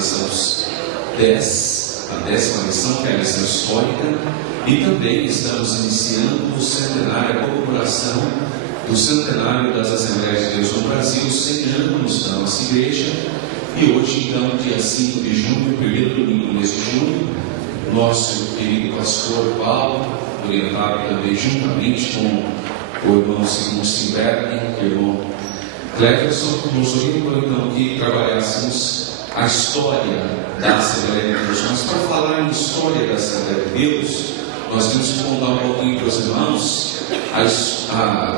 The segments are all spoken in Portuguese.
lição 10, a 10ª lição, que é a lição histórica, e também estamos iniciando o centenário, a comemoração do centenário das Assembleias de Deus no Brasil, 100 anos da nossa igreja. E hoje, então, dia 5 de junho, primeiro domingo do mês de junho, nosso querido pastor Paulo, orientado também juntamente com o irmão Sigmund Simberg e o irmão Cleverson, nos orientou então que trabalhássemos a história da Assembleia de Deus. Mas para falar em história da Assembleia de Deus, nós temos que contar um pouquinho para os irmãos,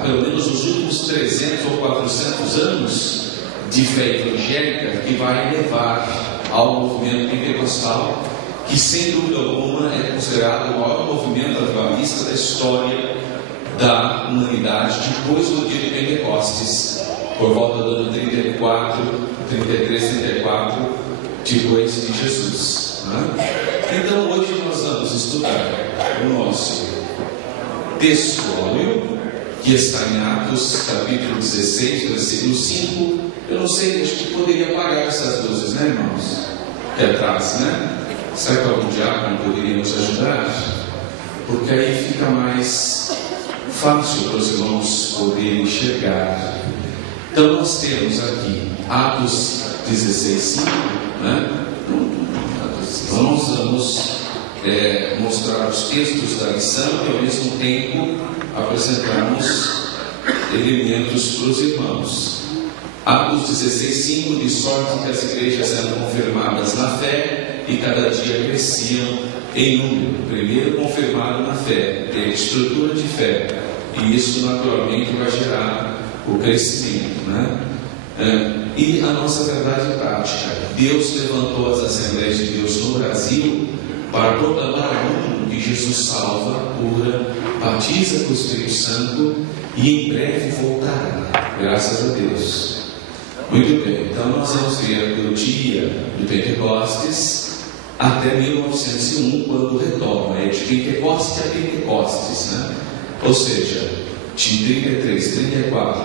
pelo menos os últimos 300 ou 400 anos de fé evangélica, que vai levar ao movimento pentecostal, que sem dúvida alguma é considerado o maior movimento avivalista da história da humanidade, depois do dia de Pentecostes, por volta do ano 33, 34, depois de Jesus. Então hoje nós vamos estudar o nosso texto áureo, que está em Atos, capítulo 16, versículo 5. Eu não sei, acho que poderia apagar essas luzes, né, irmãos? Aqui atrás, né? Será que algum diácono poderia nos ajudar? Porque aí fica mais fácil para os irmãos poderem enxergar. Então nós temos aqui Atos 16:5, né? Nós vamos mostrar os textos da lição e ao mesmo tempo apresentarmos elementos para os irmãos. Atos 16:5, de sorte que as igrejas eram confirmadas na fé e cada dia cresciam em número. Primeiro, confirmado na fé, ter estrutura de fé, e isso naturalmente vai gerar o crescimento, né? E a nossa verdade prática: Deus levantou as Assembleias de Deus no Brasil para proclamar ao mundo que Jesus salva, cura, batiza com o Espírito Santo e em breve voltará, graças a Deus. Muito bem, então nós vamos ver do dia de Pentecostes até 1901, quando retoma, de Pentecoste a Pentecostes, né? Ou seja, de 33, 34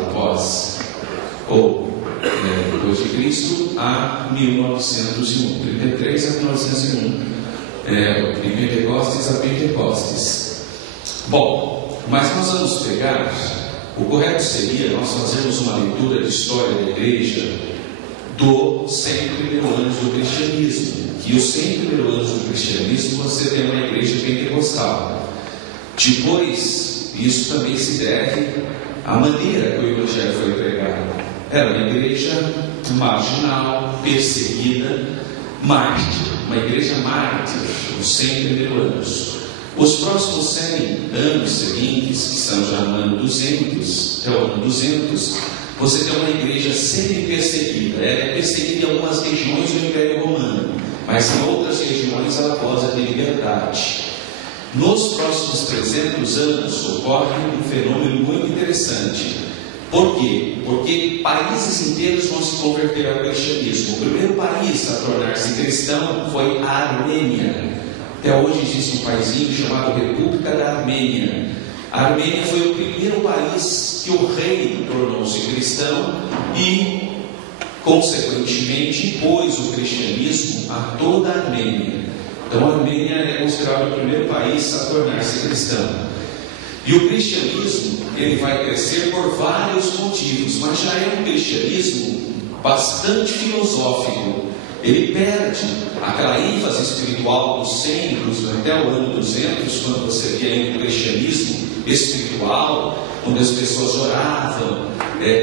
depois de Cristo a 1901, 33 a 1901, de Pentecostes a Pentecostes. Bom, mas nós vamos pegar, o correto seria nós fazermos uma leitura de história da igreja dos 100 primeiros anos do cristianismo, que os 100 primeiros anos do cristianismo você tem uma igreja pentecostal. Depois, isso também se deve à maneira que o evangelho foi pregado. Era uma igreja marginal, perseguida, mártir, uma igreja mártir, os 100 primeiros anos. Os próximos 100 anos seguintes, que são já no ano 200, até o ano 200, você tem uma igreja semi-perseguida. Ela é perseguida em algumas regiões do Império Romano, mas em outras regiões ela goza de liberdade. Nos próximos 300 anos ocorre um fenômeno muito interessante. Por quê? Porque países inteiros vão se converter ao cristianismo. O primeiro país a tornar-se cristão foi a Armênia. Até hoje existe um paísinho chamado República da Armênia. A Armênia foi o primeiro país que o rei tornou-se cristão e, consequentemente, impôs o cristianismo a toda a Armênia. Então a Armênia é considerada o primeiro país a tornar-se cristão. E o cristianismo, ele vai crescer por vários motivos, mas já é um cristianismo bastante filosófico. Ele perde aquela ênfase espiritual dos 100, até o ano 200, quando você via aí um cristianismo espiritual, onde as pessoas oravam,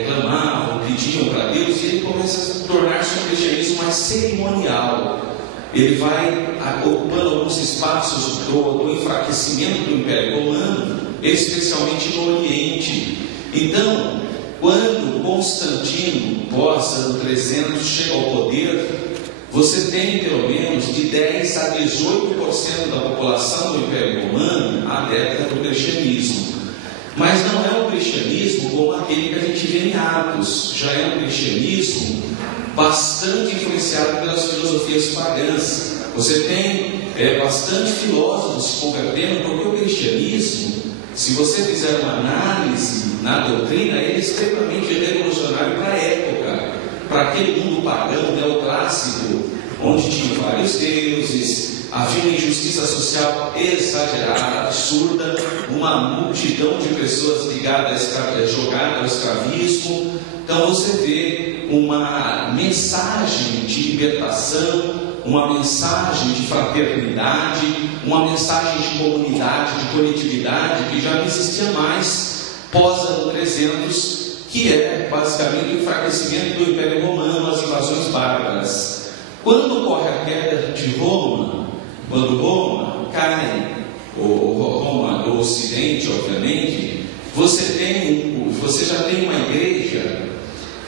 clamavam, pediam para Deus, e ele começa a tornar-se um cristianismo mais cerimonial. Ele vai ocupando alguns espaços do enfraquecimento do Império Romano, especialmente no Oriente. Então, quando Constantino, pós-ano 300, chega ao poder, você tem pelo menos de 10 a 18% da população do Império Romano adepta do cristianismo. Mas não é um cristianismo como aquele que a gente vê em Atos. Já é um cristianismo bastante influenciado pelas filosofias pagãs. Você tem bastante filósofos se convertendo, porque o cristianismo, se você fizer uma análise na doutrina, ele é extremamente revolucionário para a época, para aquele mundo pagão neoclássico, onde tinha vários deuses, havia uma injustiça social exagerada, absurda, uma multidão de pessoas ligadas, jogadas ao escravismo. Então você vê uma mensagem de libertação, uma mensagem de fraternidade, uma mensagem de comunidade, de coletividade, que já não existia mais pós-ano 300, que é basicamente o enfraquecimento do Império Romano, as invasões bárbaras. Quando ocorre a queda de Roma, quando Roma cai, Roma, o Ocidente, obviamente, você já tem uma igreja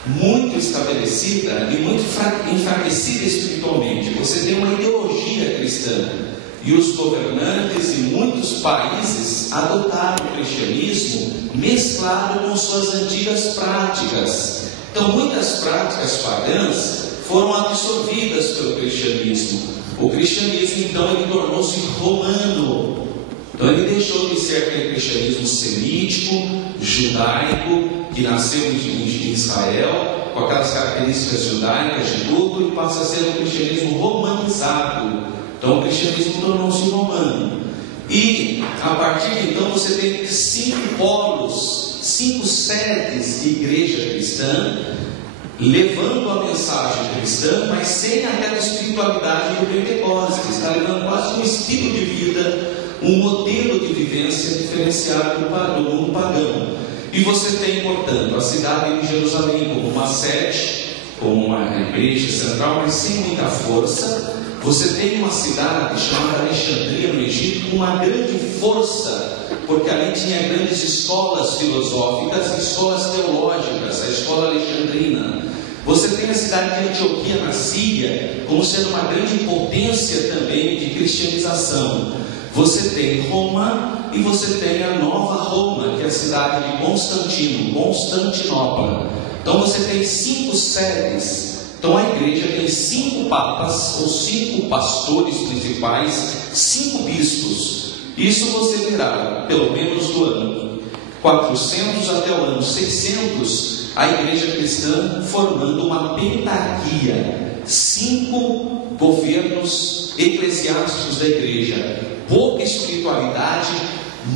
muito estabelecida e muito enfraquecida espiritualmente. Você tem uma ideologia cristã, e os governantes em muitos países adotaram o cristianismo mesclado com suas antigas práticas. Então muitas práticas pagãs foram absorvidas pelo cristianismo. O cristianismo então ele tornou-se romano. Então ele deixou de ser aquele cristianismo semítico, judaico, que nasceu em Israel, com aquelas características judaicas de tudo, e passa a ser um cristianismo romanizado. Então o cristianismo tornou-se romano. E a partir de então você tem 5 polos, 5 sedes de igreja cristã, levando a mensagem cristã, mas sem aquela espiritualidade do Pentecostes. Está levando quase um estilo de vida, um modelo de vivência diferenciado do mundo pagão. E você tem, portanto, a cidade de Jerusalém como uma sede, como uma igreja central, mas sem muita força. Você tem uma cidade chamada Alexandria no Egito com uma grande força, porque ali tinha grandes escolas filosóficas e escolas teológicas, a escola alexandrina. Você tem a cidade de Antioquia na Síria como sendo uma grande potência também de cristianização. Você tem Roma e você tem a Nova Roma, que é a cidade de Constantino, Constantinopla. Então você tem 5 sedes. Então a igreja tem 5 papas, ou 5 pastores principais, 5 bispos. Isso você verá, pelo menos do ano 400 até o ano 600, a igreja cristã formando uma pentarquia, 5 governos eclesiásticos da igreja, pouca espiritualidade,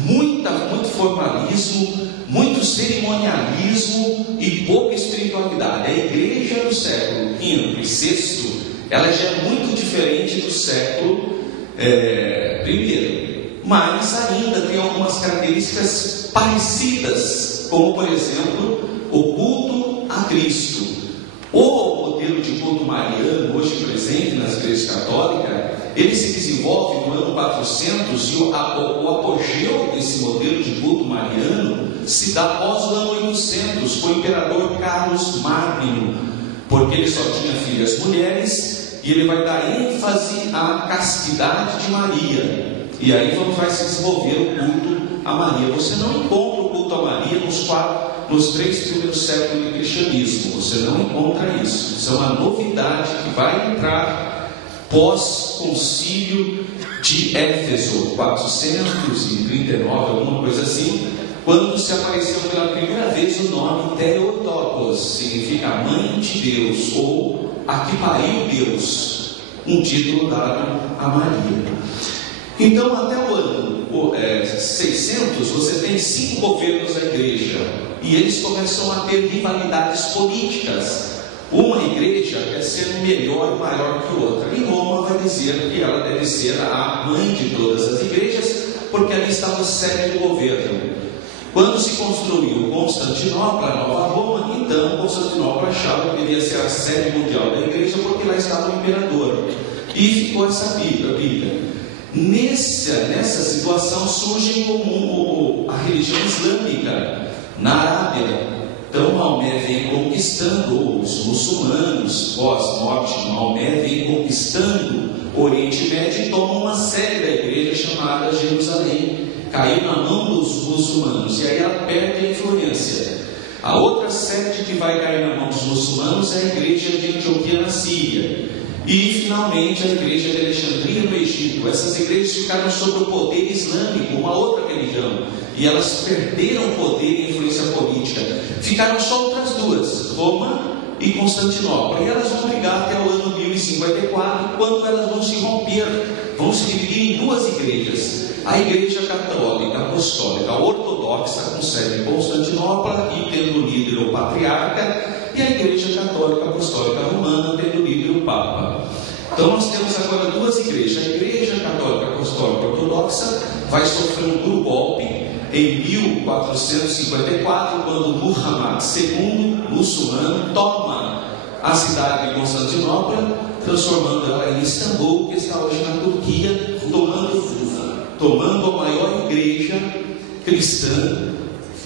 muito formalismo, muito cerimonialismo e pouca espiritualidade. A igreja do século V e VI, ela já é muito diferente do século I, mas ainda tem algumas características parecidas, como por exemplo, o culto a Cristo. O modelo de culto mariano, hoje presente nas igrejas católicas, ele se desenvolve no ano 400 e o apogeu desse modelo de culto mariano se dá após o ano 800, com o imperador Carlos Magno, porque ele só tinha filhas mulheres e ele vai dar ênfase à castidade de Maria. E aí vai se desenvolver o culto a Maria. Você não encontra o culto a Maria nos 3 primeiros séculos do cristianismo. Você não encontra isso. Isso é uma novidade que vai entrar pós-concílio de Éfeso, 439, alguma coisa assim, quando se apareceu pela primeira vez o nome Theotokos, significa mãe de Deus, ou a que pariu Deus, um título dado a Maria. Então, até o ano 600, você tem 5 governos da igreja, e eles começam a ter rivalidades políticas. Uma igreja quer ser melhor e maior que outra, e Roma vai dizer que ela deve ser a mãe de todas as igrejas, porque ali estava a sede do governo. Quando se construiu Constantinopla, a Nova Roma, então Constantinopla achava que devia ser a sede mundial da igreja, porque lá estava o imperador, e ficou essa briga. Nessa situação surge a religião islâmica na Arábia. Então Maomé vem conquistando os muçulmanos, pós-morte de Maomé, vem conquistando o Oriente Médio e toma uma sede da igreja chamada Jerusalém. Caiu na mão dos muçulmanos e aí ela perde a influência. A outra sede que vai cair na mão dos muçulmanos é a igreja de Antioquia na Síria. E finalmente a igreja de Alexandria no Egito. Essas igrejas ficaram sob o poder islâmico, uma outra religião, e elas perderam poder e influência política. Ficaram só outras duas, Roma e Constantinopla. E elas vão brigar até o ano 1054, quando elas vão se romper, vão se dividir em duas igrejas. A Igreja Católica Apostólica Ortodoxa, com sede em Constantinopla e tendo líder o Patriarca, e a Igreja Católica Apostólica Romana, tendo líder o Papa. Então nós temos agora duas igrejas. A Igreja Católica Apostólica Ortodoxa vai sofrer um duro golpe em 1454, quando Muhammad II, muçulmano, toma a cidade de Constantinopla, transformando ela em Istambul, que está hoje na Turquia, tomando a maior igreja cristã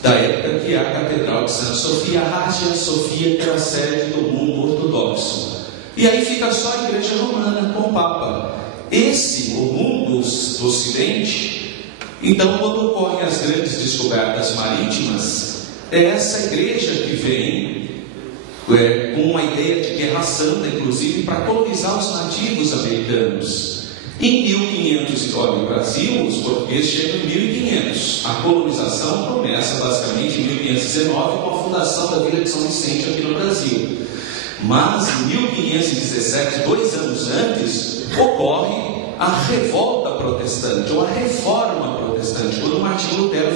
da época, que é a Catedral de Santa Sofia, a Hagia Sofia, que era a sede do mundo ortodoxo. E aí fica só a Igreja Romana com o Papa. O mundo do Ocidente, então, quando ocorrem as grandes descobertas marítimas, é essa igreja que vem com uma ideia de guerra santa, inclusive, para colonizar os nativos americanos. Em 1500, olha, no Brasil, os portugueses chegam em 1500. A colonização começa basicamente em 1519 com a fundação da Vila de São Vicente aqui no Brasil. Mas em 1517, 2 anos antes, ocorre a revolta protestante, ou a reforma protestante, quando Martinho Lutero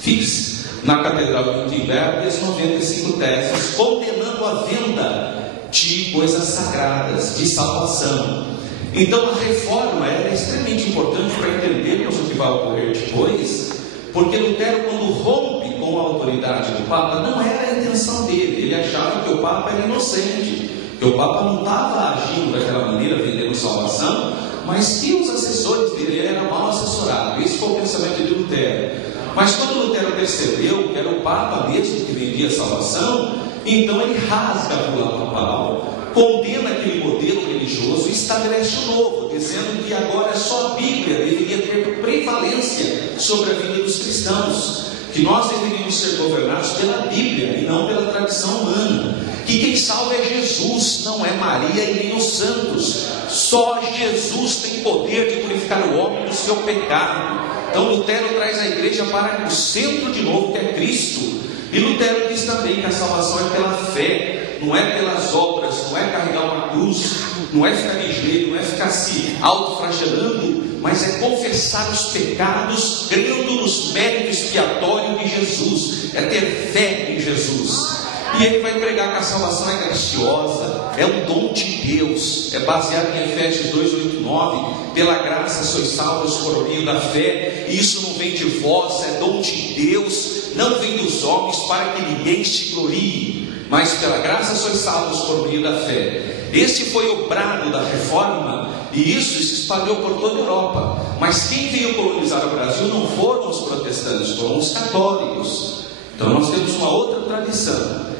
fixa na Catedral de Wittenberg as 95 teses, condenando a venda de coisas sagradas, de salvação. Então a reforma é extremamente importante para entendermos o que vai ocorrer depois, porque Lutero, quando rompe com a autoridade do Papa, não era a intenção dele. Ele achava que o Papa era inocente, que o Papa não estava agindo daquela maneira, vendendo salvação, mas que os assessores dele eram mal assessorados. Esse foi o pensamento de Lutero. Mas quando Lutero percebeu que era o Papa mesmo que vendia salvação, então ele rasga a bula papal, condena aquele modelo religioso e estabelece um novo, dizendo que agora só a Bíblia deveria ter prevalência sobre a vida dos cristãos, que nós deveríamos ser governados pela Bíblia e não pela tradição humana, que quem salva é Jesus, não é Maria e nem os santos. Só Jesus tem poder de purificar o homem do seu pecado. Então Lutero traz a igreja para o centro de novo, que é Cristo. E Lutero diz também que a salvação é pela fé, não é pelas obras, não é carregar uma cruz, não é ficar ligeiro, não é ficar se autoflagelando, mas é confessar os pecados, crendo nos méritos expiatórios de Jesus, é ter fé em Jesus. E ele vai pregar que a salvação é graciosa, é um dom de Deus, é baseado em Efésios 2, 8, 9, pela graça sois salvos por meio da fé, e isso não vem de vós, é dom de Deus, não vem dos homens para que ninguém se glorie, mas pela graça sois salvos por meio da fé. Este foi o brado da reforma, e isso se espalhou por toda a Europa. Mas quem veio colonizar o Brasil não foram os protestantes, foram os católicos. Então nós temos uma outra tradição.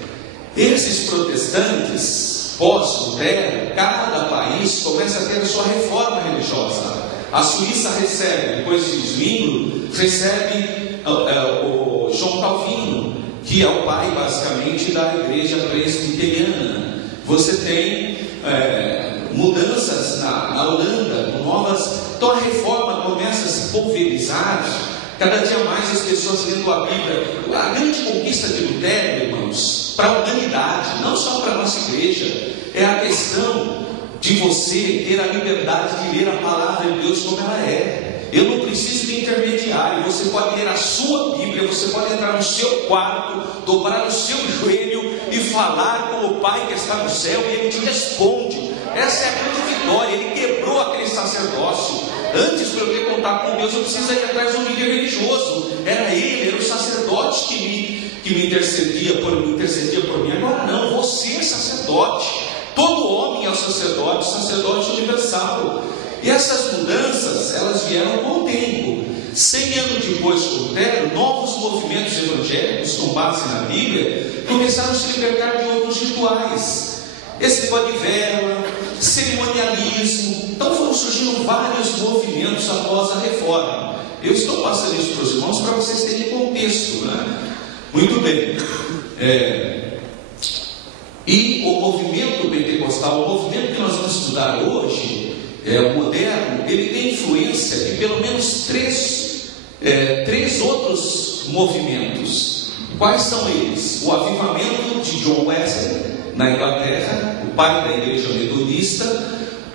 Esses protestantes, pós-Lutero, cada país começa a ter a sua reforma religiosa. A Suíça recebe, depois de Zwinglio, recebe o João Calvino, que é o pai basicamente da igreja presbiteriana. Você tem mudanças na Holanda, novas. Então a reforma começa a se pulverizar, cada dia mais as pessoas lendo a Bíblia. A grande conquista de Lutero, irmãos, para a humanidade, não só para a nossa igreja, é a questão de você ter a liberdade de ler a palavra de Deus como ela é. Eu não preciso de intermediário. Você pode ler a sua Bíblia, você pode entrar no seu quarto, dobrar o seu joelho e falar com o Pai que está no céu, e Ele te responde. Essa é a grande vitória. Ele quebrou aquele sacerdócio. Antes, para eu ter contato com Deus, eu precisava ir atrás de um líder religioso. Era ele, era o sacerdote que me intercedia por mim. Agora não, você é sacerdote. Todo homem é o sacerdote universal. E essas mudanças, elas vieram com o tempo. 100 anos depois de Lutero, novos movimentos evangélicos com base na Bíblia começaram a se libertar de outros rituais. Esse negócio de vela, cerimonialismo. Então foram surgindo vários movimentos após a reforma. Eu estou passando isso para os irmãos para vocês terem contexto, né? Muito bem. E o movimento pentecostal, o movimento que nós vamos estudar hoje, o moderno, ele tem influência de pelo menos três outros movimentos. Quais são eles? O avivamento de John Wesley, na Inglaterra, o pai da igreja metodista,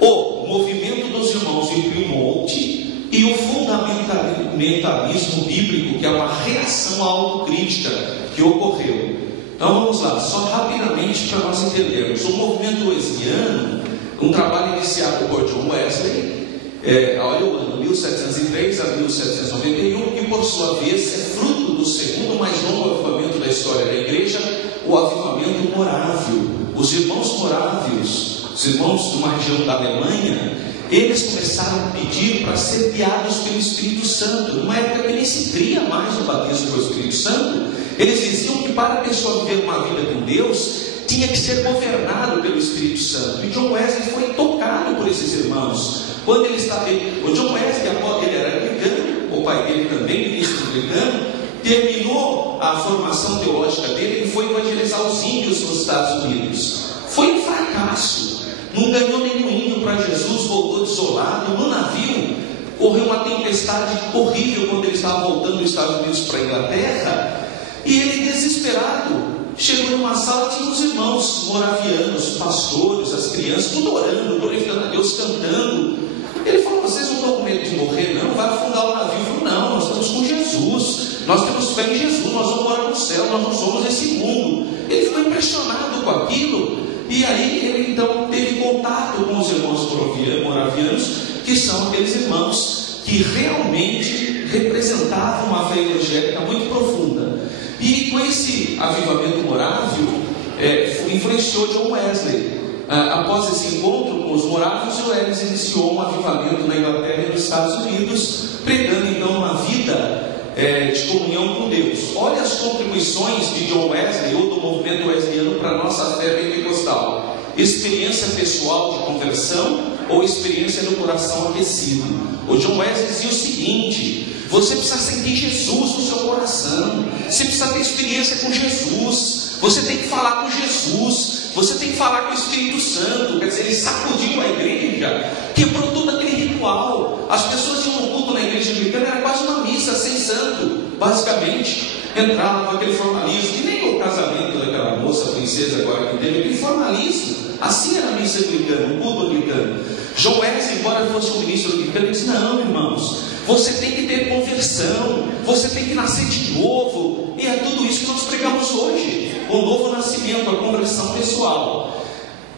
o movimento dos irmãos de Plymouth e o fundamentalismo bíblico, que é uma reação à autocrítica que ocorreu. Então vamos lá, só rapidamente para nós entendermos. O movimento wesleyano, um trabalho iniciado por John Wesley, olha o ano 1703 a 1791, que por sua vez é fruto do segundo mais longo avivamento da história da igreja, o avivamento morávio. Os irmãos morávios, os irmãos de uma região da Alemanha, eles começaram a pedir para ser guiados pelo Espírito Santo. Numa época que nem se cria mais o batismo pelo Espírito Santo, eles diziam que para a pessoa viver uma vida com Deus, tinha que ser governado pelo Espírito Santo. E John Wesley foi tocado por esses irmãos. Quando ele estava, o John Wesley, ele era anglicano, o pai dele também, ministro anglicano, terminou a formação teológica dele e foi evangelizar os índios nos Estados Unidos. Foi um fracasso, não ganhou nenhum índio para Jesus, voltou desolado. No navio, correu uma tempestade horrível quando ele estava voltando dos Estados Unidos para a Inglaterra, e ele, desesperado, chegou numa sala, tinha os irmãos moravianos, pastores, as crianças, tudo orando, glorificando a Deus, cantando. Ele falou: vocês não estão com medo de morrer, não? Vai afundar o navio. Ele falou: não, nós estamos com Jesus, nós temos fé em Jesus, nós vamos morar no céu, nós não somos esse mundo. Ele ficou impressionado com aquilo, e aí ele então teve contato com os irmãos moravianos, que são aqueles irmãos que realmente representavam uma fé evangélica muito profunda. E com esse avivamento morávio, influenciou John Wesley. Após esse encontro com os morávios, Wesley iniciou um avivamento na Inglaterra e nos Estados Unidos, pregando então uma vida de comunhão com Deus. Olha as contribuições de John Wesley ou do movimento wesleyano para a nossa fé pentecostal: experiência pessoal de conversão ou experiência do coração aquecido. O John Wesley dizia o seguinte: você precisa sentir Jesus no seu coração, você precisa ter experiência com Jesus, você tem que falar com Jesus, você tem que falar com o Espírito Santo. Quer dizer, ele sacudiu a igreja, quebrou todo aquele ritual. As pessoas tinham um culto na igreja anglicana, era quase uma missa sem santo, basicamente. Entrava com aquele formalismo, que nem o casamento daquela moça princesa agora que teve, aquele formalismo. Assim era a missa anglicana, o culto anglicano. John Wesley, embora fosse um ministro anglicano, disse: não, irmãos, você tem que ter conversão, você tem que nascer de novo. E é tudo isso que nós pregamos hoje: o novo nascimento, a conversão pessoal.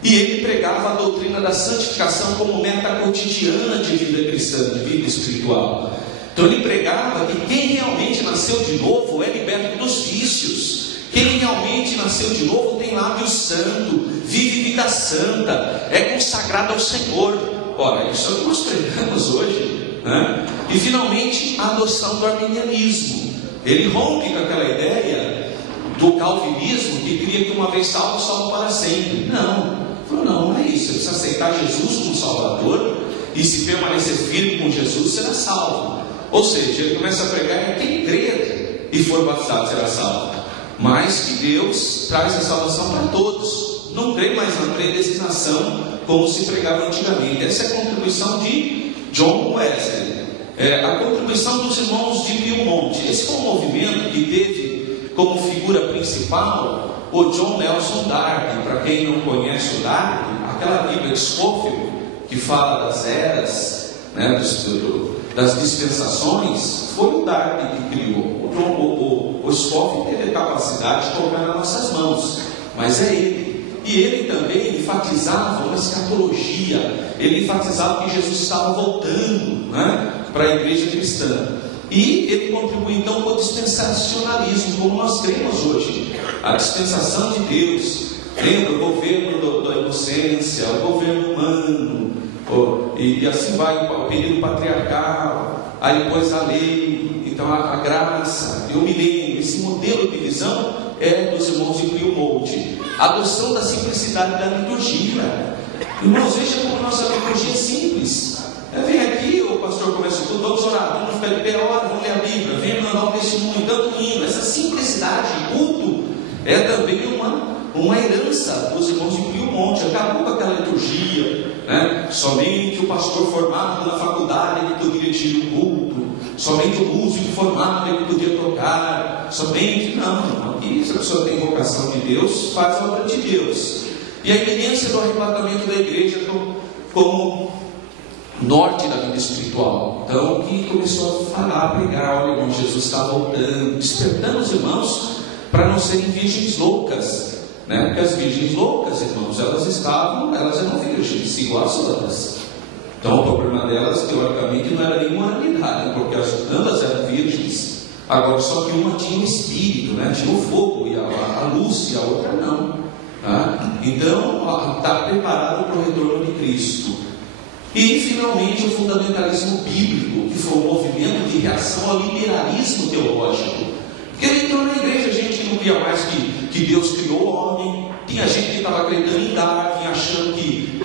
E ele pregava a doutrina da santificação como meta cotidiana de vida cristã, de vida espiritual. Então ele pregava que quem realmente nasceu de novo é liberto dos vícios. Quem realmente nasceu de novo tem lábio santo, vive vida santa, é consagrado ao Senhor. Ora, isso é o que nós pregamos hoje, né? E finalmente a adoção do arminianismo. Ele rompe com aquela ideia do calvinismo que queria que uma vez salvo, salvo para sempre. Não, não é isso. Você precisa aceitar Jesus como Salvador, e se permanecer firme com Jesus, será salvo. Ou seja, ele começa a pregar que quem crer e for batizado será salvo, mas que Deus traz a salvação para todos. Não crê mais na predestinação como se pregava antigamente. Essa é a contribuição de John Wesley. A contribuição dos irmãos de Plymouth. Esse foi um movimento que teve como figura principal o John Nelson Darby. Para quem não conhece o Darby, aquela Bíblia de Scofield que fala das eras, né, das dispensações, foi o Darby que criou. O Scofield teve a capacidade de colocar nas nossas mãos, mas é ele. E ele também enfatizava uma escatologia, ele enfatizava que Jesus estava voltando, né, para a igreja cristã. E ele contribui então com o dispensacionalismo, como nós cremos hoje, a dispensação de Deus. Lembra o governo da inocência, o governo humano, e assim vai o período patriarcal, aí depois a lei, então a graça e o milênio. Esse modelo de visão é dos irmãos de Plymouth. A adoção da simplicidade da liturgia. Irmãos, veja como nossa liturgia é simples. Vem aqui, o pastor começa tudo, vamos orar, vamos ficar de pé, vamos ler a Bíblia, vem mandar um testemunho, tanto hino. Essa simplicidade de culto é também uma herança dos irmãos de Plymouth. Acabou com aquela liturgia, né? Somente o pastor formado na faculdade que podia dirigir o culto, somente o músico formado que podia tocar, somente, não, aqui se a pessoa tem vocação de Deus, faz a obra de Deus. E a iminência do arrebatamento da igreja como norte da vida espiritual. Então, que começou a falar, a pregar: olha, irmão, Jesus está voltando, despertando os irmãos para não serem virgens loucas, né? Porque as virgens loucas, irmãos, elas eram virgens igual as outras. Então, o problema delas, teoricamente, não era nem moralidade, porque ambas eram virgens. Agora, só que uma tinha o espírito, né? Tinha o fogo, e a luz, e a outra não. Tá? Então, está preparado para o retorno de Cristo. E, finalmente, o fundamentalismo bíblico, que foi um movimento de reação ao liberalismo teológico. Porque ele entrou na igreja, gente que não via mais que Deus criou o homem. Tinha gente que estava acreditando em Darwin, achando que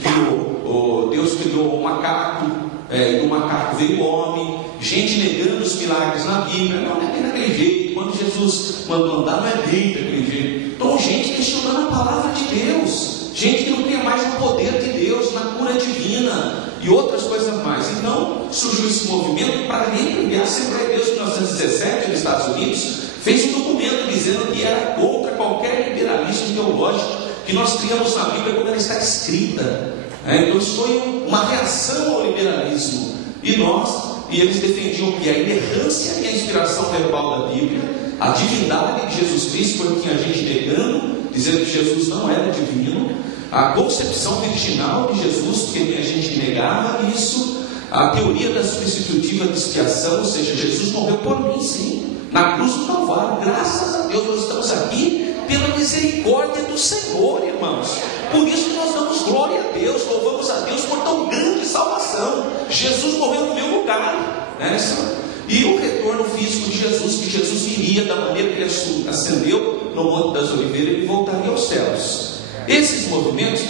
Deus criou o macaco, e do macaco veio o homem. Gente negando os milagres na Bíblia. Não é bem daquele jeito. Quando Jesus mandou andar, não é bem daquele jeito. Então, gente questionando a palavra de Deus. Gente que não cria mais no poder de Deus, na cura divina e outras coisas mais. Então, surgiu esse movimento para repreender a Assembleia de Deus em 1917, nos Estados Unidos. Fez um documento dizendo que era contra qualquer liberalismo teológico que nós criamos na Bíblia como ela está escrita. Então, isso foi uma reação ao liberalismo. E eles defendiam que a inerrância e a inspiração verbal da Bíblia, a divindade de Jesus Cristo, porque tinha gente negando, dizendo que Jesus não era divino, a concepção virginal de Jesus, porque a gente negava isso, a teoria da substitutiva de expiação, ou seja, Jesus morreu por mim, sim, na cruz do Calvário. Graças a Deus nós estamos aqui pela misericórdia do Senhor, irmãos. Por isso que nós damos glória a Deus, louvamos a Deus por tão grande salvação. Jesus morreu no meu lugar, né? E o retorno físico de Jesus, que Jesus viria da maneira que ele ascendeu no Monte das Oliveiras, ele voltaria aos céus. Esses movimentos,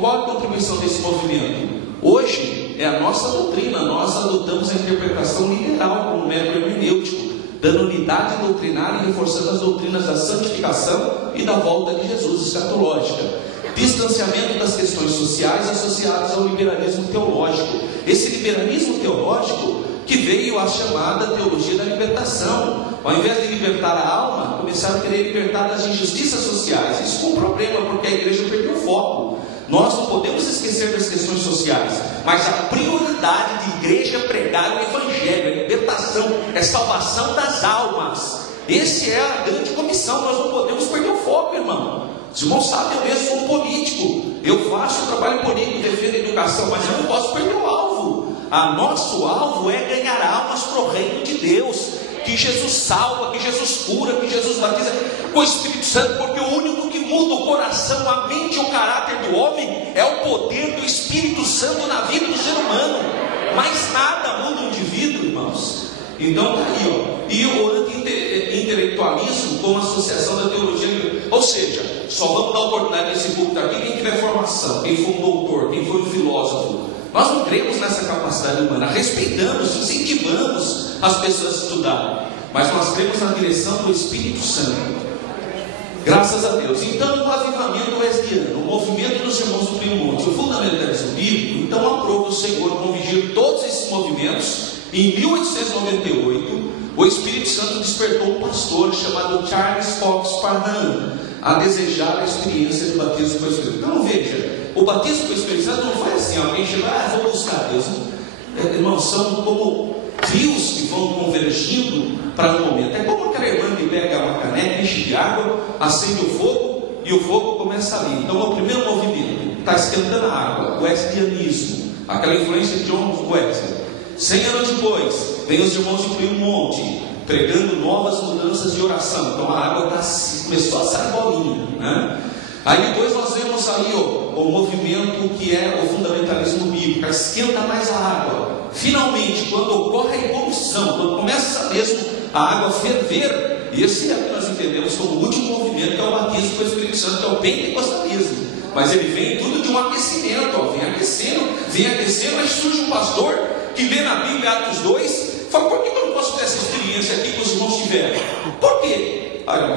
qual a contribuição desse movimento? Hoje é a nossa doutrina. Nós adotamos a interpretação literal como método hermenêutico, dando unidade doutrinária e reforçando as doutrinas da santificação e da volta de Jesus escatológica. Distanciamento das questões sociais associadas ao liberalismo teológico. Esse liberalismo teológico que veio a chamada teologia da libertação. Ao invés de libertar a alma, começaram a querer libertar das injustiças sociais. Isso foi um problema, porque a igreja perdeu o foco. Nós não podemos esquecer das questões sociais, mas a prioridade de igreja é pregar o evangelho, é libertação, é salvação das almas. Essa é a grande comissão. Nós não podemos perder o foco, irmão. Os irmãos sabem, eu mesmo sou um político, eu faço trabalho político, defendo a educação, mas eu não posso perder o alvo. Nosso alvo é ganhar almas para o reino de Deus, que Jesus salva, que Jesus cura, que Jesus batiza com o Espírito Santo, porque o único que muda o coração, a mente e o caráter do homem é o poder do Espírito Santo na vida do ser humano. Mas nada muda o indivíduo, irmãos. Então está aí, e o anti-intelectualismo como associação da teologia. Ou seja, só vamos dar oportunidade nesse público aqui quem tiver formação, quem for um doutor, quem for um filósofo. Nós não cremos nessa capacidade humana, respeitamos, incentivamos as pessoas a estudarem, mas nós cremos na direção do Espírito Santo. Graças a Deus. Então, o avivamento wesleyano, o movimento dos irmãos do Primo Monte, o fundamentalismo bíblico, então aprova o Senhor convergir todos esses movimentos. Em 1898, o Espírito Santo despertou um pastor chamado Charles Fox Parham a desejar a experiência de batismo com o Espírito. Então veja, o batismo com o Espírito Santo não foi assim, alguém chega, vou buscar Deus. Irmãos, são como rios que vão convergindo para um momento. É como aquela irmã que pega uma caneca, enche de água, acende o fogo e o fogo começa ali. Então o primeiro movimento está esquentando a água, o wesleyismo, aquela influência de John Wesley. 100 anos depois, vem os irmãos de Primo Monte, pregando novas mudanças de oração. Então a água começou a sair bolinha, né? Aí depois nós vemos aí o movimento que é o fundamentalismo bíblico, esquenta mais a água. Finalmente, quando ocorre a evolução, quando começa mesmo a água ferver, esse é o que nós entendemos como o último movimento, que é o batismo com o Espírito Santo, que é o pentecostalismo. Mas ele vem tudo de um aquecimento, vem aquecendo, aí surge um pastor que lê na Bíblia Atos 2, fala, por que eu não posso ter essa experiência aqui que os irmãos tiveram? Por quê? Olha,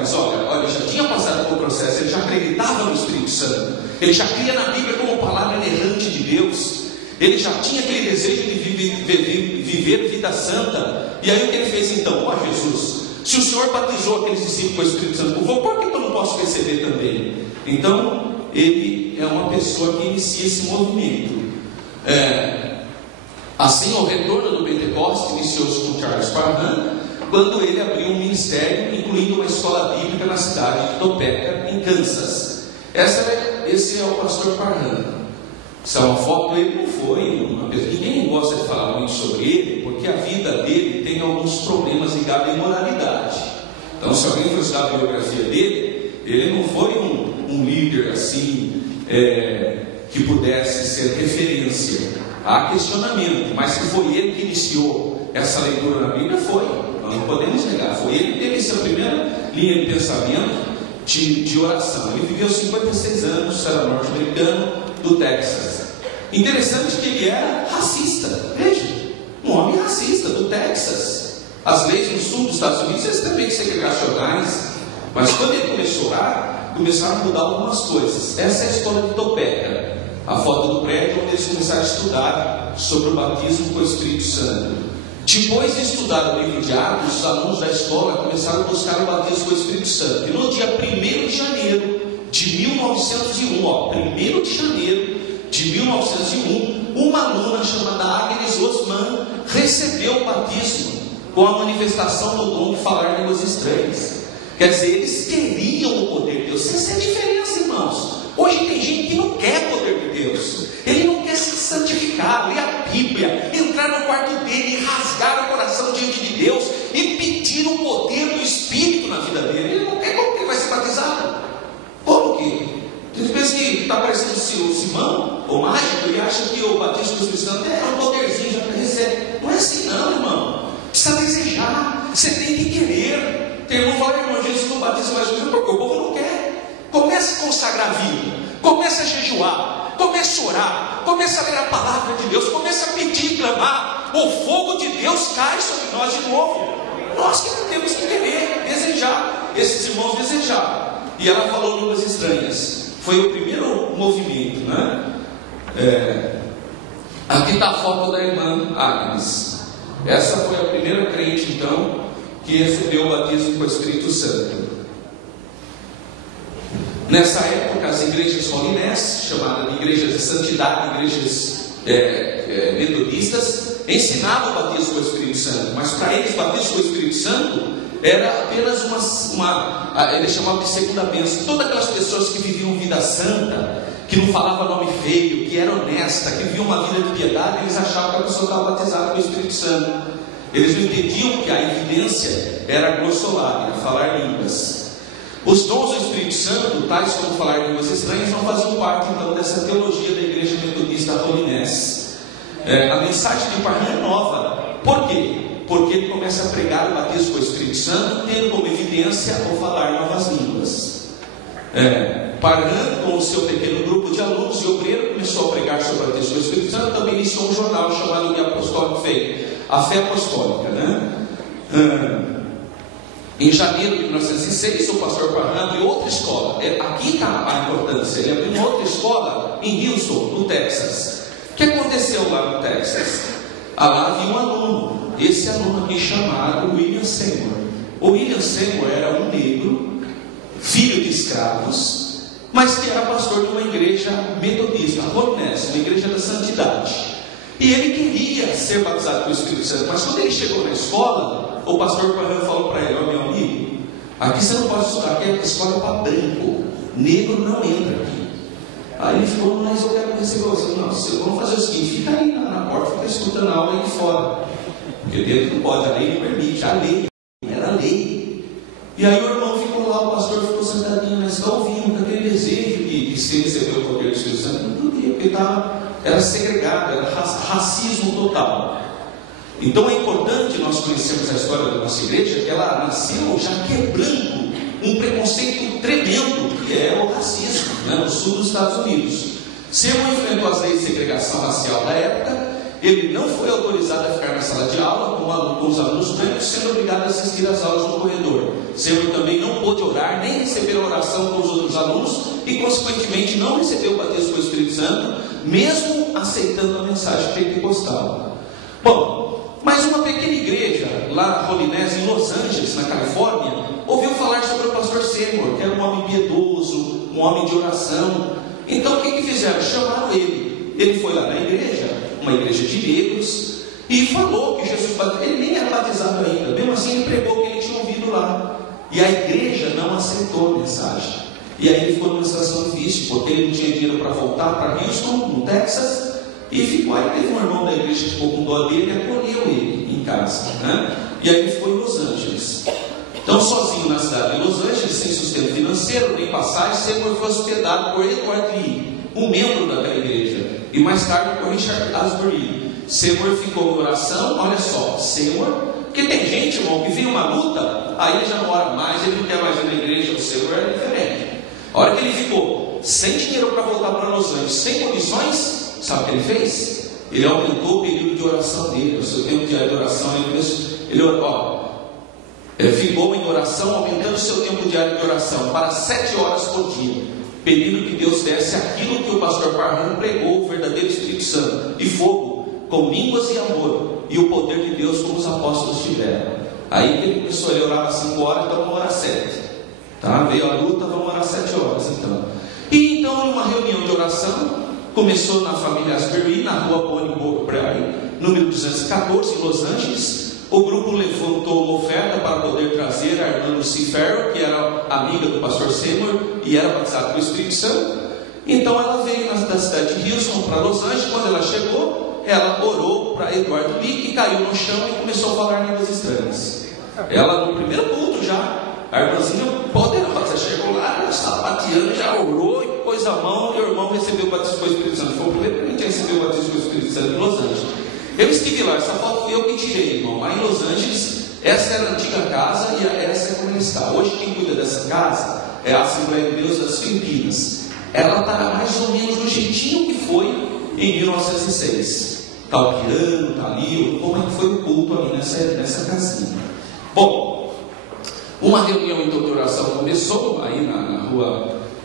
já tinha passado pelo processo, ele já acreditava no Espírito Santo, ele já cria na Bíblia como palavra inerrante de Deus, ele já tinha aquele desejo de viver vida santa. E aí o que ele fez então? Jesus, se o Senhor batizou aqueles discípulos com o Espírito Santo, por que eu não posso receber também. Então, ele é uma pessoa que inicia esse movimento. Assim, o retorno do Pentecostes iniciou-se com Charles Parham, quando ele abriu um ministério, incluindo uma escola bíblica na cidade de Topeka, em Kansas. Esse é o pastor Parham. Essa é uma foto dele, não foi uma pessoa. Ninguém gosta de falar muito sobre ele, porque a vida dele tem alguns problemas ligados à imoralidade. Então, se alguém for estudar a biografia dele, ele não foi um líder assim, que pudesse ser referência. Há questionamento, mas se foi ele que iniciou essa leitura na Bíblia, foi. Nós não podemos negar. Foi ele que teve essa primeira linha de pensamento de oração. Ele viveu 56 anos, era norte-americano, do Texas. Interessante que ele era racista. Veja, um homem racista do Texas. As leis no sul dos Estados Unidos, eles também segregacionais. Mas quando ele começou a orar, começaram a mudar algumas coisas. Essa é a escola de Topeka, a foto do prédio onde eles começaram a estudar sobre o batismo com o Espírito Santo. Depois de estudar o livro de Atos, os alunos da escola começaram a buscar o batismo com o Espírito Santo. E no dia 1º de janeiro de 1901, 1º de janeiro de 1901, uma aluna chamada Agnes Osman recebeu o batismo com a manifestação do dom de falar línguas estranhas. Quer dizer, eles queriam o poder de Deus. Essa é a diferença, irmãos. Hoje tem gente que não quer o poder de Deus. Ele não quer se santificar, ler a Bíblia, entrar no quarto dele e rasgar o coração diante de Deus e pedir o poder do Espírito na vida dele. Ele não quer. Como que ele vai ser batizado? Como que? Você pensa que está parecendo o Simão, o mágico, e acha que o batismo do Espírito Santo é um poderzinho, já recebe. Não é assim não, irmão. Precisa desejar, você tem que querer. Tem irmão que fala, irmão, Jesus não batiza mais Jesus, porque o povo não quer. Comece a consagrar a vida, comece a jejuar, comece a orar, comece a ler a palavra de Deus, comece a pedir e clamar. O fogo de Deus cai sobre nós de novo. Nós que temos que querer, desejar. Esses irmãos desejaram. E ela falou línguas estranhas. Foi o primeiro movimento, né? Aqui está a foto da irmã Agnes. Essa foi a primeira crente, então, que recebeu o batismo com o Espírito Santo. Nessa época, as igrejas holinés, chamadas de igrejas de santidade, igrejas metodistas, ensinavam o batismo com o Espírito Santo. Mas para eles, o batismo com o Espírito Santo era apenas eles chamavam de segunda bênção. Todas aquelas pessoas que viviam vida santa, que não falavam nome feio, que era honesta, que viviam uma vida de piedade, eles achavam que a pessoa estava batizada com o Espírito Santo. Eles não entendiam que a evidência era glossolária, falar línguas. Os dons do Espírito Santo, tais como falar línguas estranhas, não faziam parte então dessa teologia da igreja metodista holinés. A mensagem de Parham é nova. Por quê? Porque ele começa a pregar o batismo com o Espírito Santo, tendo como evidência o falar novas línguas. Parham, com o seu pequeno grupo de alunos e obreiros, começou a pregar sobre o batismo com o Espírito Santo. Também iniciou um jornal chamado de Apostólico Fé, a Fé Apostólica, né? Em janeiro de 1906, o pastor Parham abriu outra escola. Aqui está a importância. Ele abriu uma outra escola em Houston, no Texas. O que aconteceu lá no Texas? Lá havia um aluno. Esse aluno aqui chamado William Seymour. O William Seymour era um negro, filho de escravos, mas que era pastor de uma igreja metodista, holinés, uma igreja da santidade. E ele queria ser batizado com o Espírito Santo, mas quando ele chegou na escola, o pastor Parham falou para ele: ó, meu amigo, aqui você não pode estudar, aqui a escola é para branco, negro não entra aqui. Aí ele falou: mas eu quero receber você. Não, vamos fazer o seguinte, fica aí na porta, fica escutando a aula aí de fora, porque dentro não pode, a lei não permite, a lei, era a lei. E aí o irmão ficou lá, o pastor ficou sentadinho na escola, ouvindo, com aquele desejo de se receber o poder do Espírito Santo. Não podia, porque era segregado, era racismo total. Então é importante nós conhecermos a história da nossa igreja, que ela nasceu já quebrando um preconceito tremendo, que é o racismo, né, no sul dos Estados Unidos. Seymour enfrentou as leis de segregação racial da época. Ele não foi autorizado a ficar na sala de aula com os alunos brancos, sendo obrigado a assistir às aulas no corredor. Seymour também não pôde orar, nem receber a oração com os outros alunos, e consequentemente não recebeu o batismo com o Espírito Santo, mesmo aceitando a mensagem pentecostal. Bom, mas uma pequena igreja lá holinés em Los Angeles, na Califórnia, ouviu falar sobre o pastor Seymour, que era um homem um homem de oração. Então o que fizeram? Chamaram ele. Ele foi lá na igreja, uma igreja de negros, e falou que Jesus batizou. Ele nem era batizado ainda, mesmo assim ele pregou o que ele tinha ouvido lá. E a igreja não aceitou a mensagem. E aí ele ficou numa situação difícil, porque ele não tinha dinheiro para voltar para Houston, no Texas, e ficou. Aí teve um irmão da igreja que ficou com dó dele e acolheu ele em casa, né? E aí ele ficou em Los Angeles. Então, sozinho na cidade de Los Angeles, sem sustento financeiro, nem passagem, Seymour foi hospedado por Edward Lee, um membro daquela igreja, e mais tarde por Richard Asbury. Seymour ficou em oração. Olha só, Seymour, porque tem gente, irmão, que vem uma luta, aí ele já não ora mais, ele não quer mais ir na igreja. O Seymour era diferente. A hora que ele ficou sem dinheiro para voltar para Los Angeles, sem condições, sabe o que ele fez? Ele aumentou o período de oração dele, o seu tempo diário de oração. Ele ficou em oração, aumentando o seu tempo diário de oração para 7 horas por dia, pedindo que Deus desse aquilo que o pastor Parham pregou, o verdadeiro Espírito Santo e fogo, com línguas e amor, e o poder de Deus como os apóstolos tiveram. Aí que ele começou, ele orava 5 horas, então vamos orar 7. Tá? Veio a luta, vamos orar 7 horas então. E então, numa reunião de oração, começou na família Asbury, na rua Bonnie Braille, número 214, em Los Angeles. O grupo levantou uma oferta para poder trazer a irmã Lucy Farrell, que era amiga do pastor Seymour e era batizada pelo Espírito Santo. Então ela veio da cidade de Houston para Los Angeles. Quando ela chegou, ela orou para Edward Lee, que caiu no chão e começou a falar línguas estranhas. Ela, no primeiro ponto já, a irmãzinha poderosa, chegou lá, sapateando, já orou e pôs a mão, e o irmão recebeu o batismo com o Espírito Santo. Foi o primeiro que a gente recebeu o batismo com o Espírito Santo em Los Angeles. Eu estive lá, essa foto fui eu que tirei, irmão, lá em Los Angeles. Essa era a antiga casa e essa é como ela está. Hoje quem cuida dessa casa é a Assembleia de Deus das Filipinas. Ela está mais ou menos do jeitinho que foi em 1906. Está o piano, está ali, como é que foi o culto ali nessa casinha. Bom, uma reunião então de oração começou aí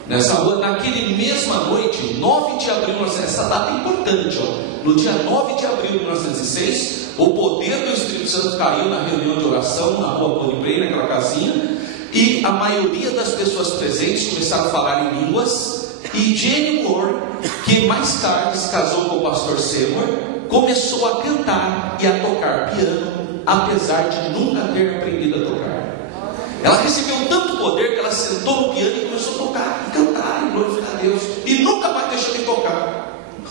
nessa rua, naquele mesma noite, 9 de abril, essa data é importante, ó. No dia 9 de abril de 1906, o poder do Espírito Santo caiu na reunião de oração, na rua Bonnie Braille, naquela casinha, e a maioria das pessoas presentes começaram a falar em línguas, e Jenny Moore, que mais tarde se casou com o pastor Seymour, começou a cantar e a tocar piano, apesar de nunca ter aprendido a tocar. Ela recebeu tanto poder que ela sentou no piano e começou a tocar, e cantar, e glorificar a Deus, e nunca mais deixou de tocar.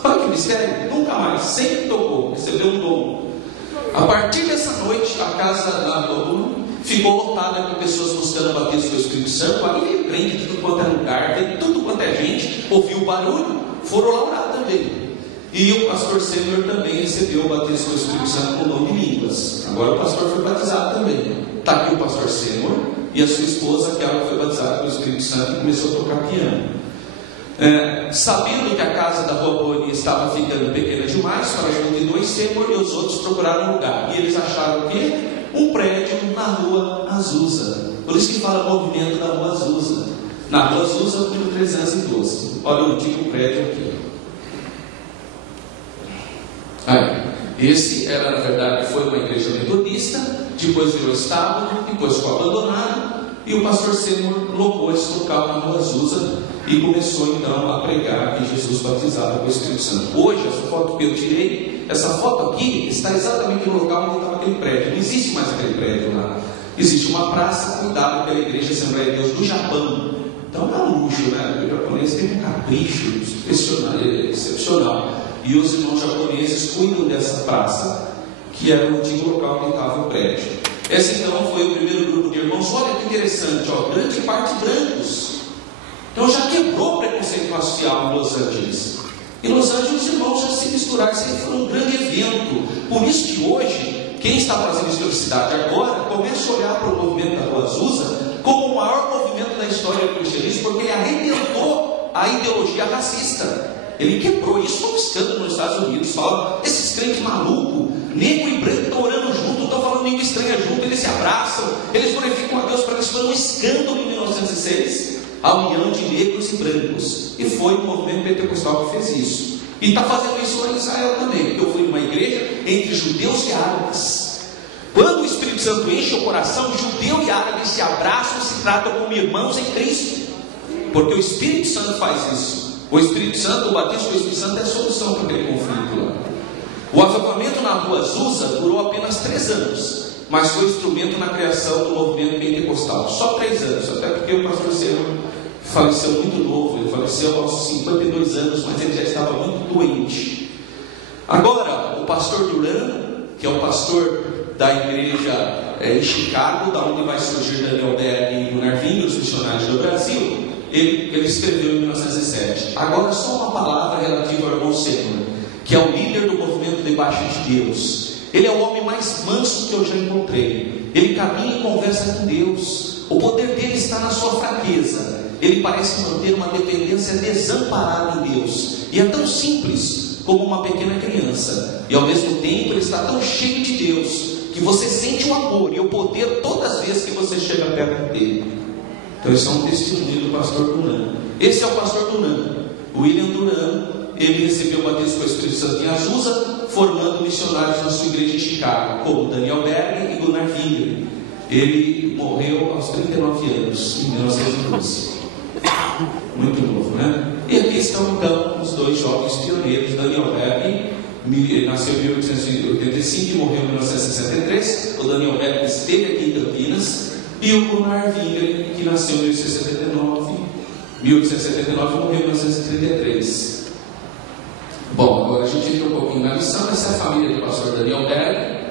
Olha que mistério, nunca mais, sempre tocou, recebeu um dom. A partir dessa noite, a casa da Bonnie ficou lotada com pessoas buscando a batismo do Espírito Santo. Ali veio crente de tudo quanto é lugar, veio tudo quanto é gente, ouviu o barulho, foram lá orar também. E o pastor Seymour também recebeu o batismo do Espírito Santo com o nome de línguas. Agora o pastor foi batizado também. Está aqui o pastor Seymour e a sua esposa, que ela foi batizada pelo Espírito Santo e começou a tocar piano. Sabendo que a casa da rua Bonnie estava ficando pequena demais para junto de 2, Seymour e os outros procuraram um lugar. E eles acharam o quê? Um prédio na rua Azusa. Por isso que fala movimento da rua Azusa. Na rua Azusa, número 312. Olha o antigo prédio aqui. Esse era, na verdade, foi uma igreja metodista, depois virou estábulo, depois foi abandonado, e o pastor Seymour colocou esse local na rua Azusa e começou então a pregar que Jesus batizava com o Espírito Santo. Hoje, essa foto que eu tirei, essa foto aqui está exatamente no local onde estava aquele prédio. Não existe mais aquele prédio lá. Existe uma praça cuidada pela Igreja Assembleia de Deus do Japão. Então é um luxo, né? O japonês tem um capricho excepcional. E os irmãos japoneses cuidam dessa praça, que era o antigo local onde estava o prédio. Esse então foi o primeiro grupo de irmãos. Olha que interessante, ó, grande parte brancos. Então já quebrou o preconceito racial em Los Angeles. Em Los Angeles, os irmãos já se misturaram, isso foi um grande evento. Por isso que hoje, quem está fazendo historicidade agora, começa a olhar para o movimento da Rua Azusa como o maior movimento da história do cristianismo, porque ele arrebentou a ideologia racista. Ele quebrou isso, foi um escândalo nos Estados Unidos. Fala, esses crentes malucos, negro e branco estão orando junto, estão falando língua estranha junto, eles se abraçam, eles glorificam a Deus. Para isso foi um escândalo em 1906, a união de negros e brancos. E foi o movimento pentecostal que fez isso. E está fazendo isso lá em Israel também, porque eu fui numa igreja entre judeus e árabes. Quando o Espírito Santo enche o coração, judeu e árabe se abraçam e se tratam como irmãos em Cristo. Porque o Espírito Santo faz isso. O Espírito Santo, o batismo com o Espírito Santo é a solução para aquele conflito lá. O avivamento na Rua Azusa durou apenas 3 anos, mas foi instrumento na criação do movimento pentecostal. Só 3 anos, até porque o pastor Ciro faleceu muito novo. Ele faleceu aos 52 anos, mas ele já estava muito doente. Agora, o pastor Duran, que é o pastor da igreja em Chicago, da onde vai surgir Daniel Berg e Gunnar Wingren, os missionários do Brasil, ele escreveu em 1907. Agora, só uma palavra relativa ao irmão Seymour, que é o líder do movimento Debaixo de Deus. Ele é o homem mais manso que eu já encontrei. Ele caminha e conversa com Deus. O poder dele está na sua fraqueza. Ele parece manter uma dependência desamparada em Deus. E é tão simples como uma pequena criança. E ao mesmo tempo ele está tão cheio de Deus que você sente o amor e o poder todas as vezes que você chega perto dele. Então esse é um testemunho do pastor Duran. Esse é o pastor Duran. William Duran, ele recebeu o batismo com o Espírito Santo em Azusa, formando missionários na sua igreja em Chicago, como Daniel Berg e Gunnar Wingren. Ele morreu aos 39 anos, em 1912. Muito novo, né? E aqui estão então os 2 jovens pioneiros. Daniel Berg nasceu em 1885 e morreu em 1963. O Daniel Berg esteve aqui em Campinas. E o Gunnar Wingren, que nasceu em 1879 e morreu em 1933. Bom, agora a gente entra um pouquinho na lição. Essa é a família do pastor Daniel Berg.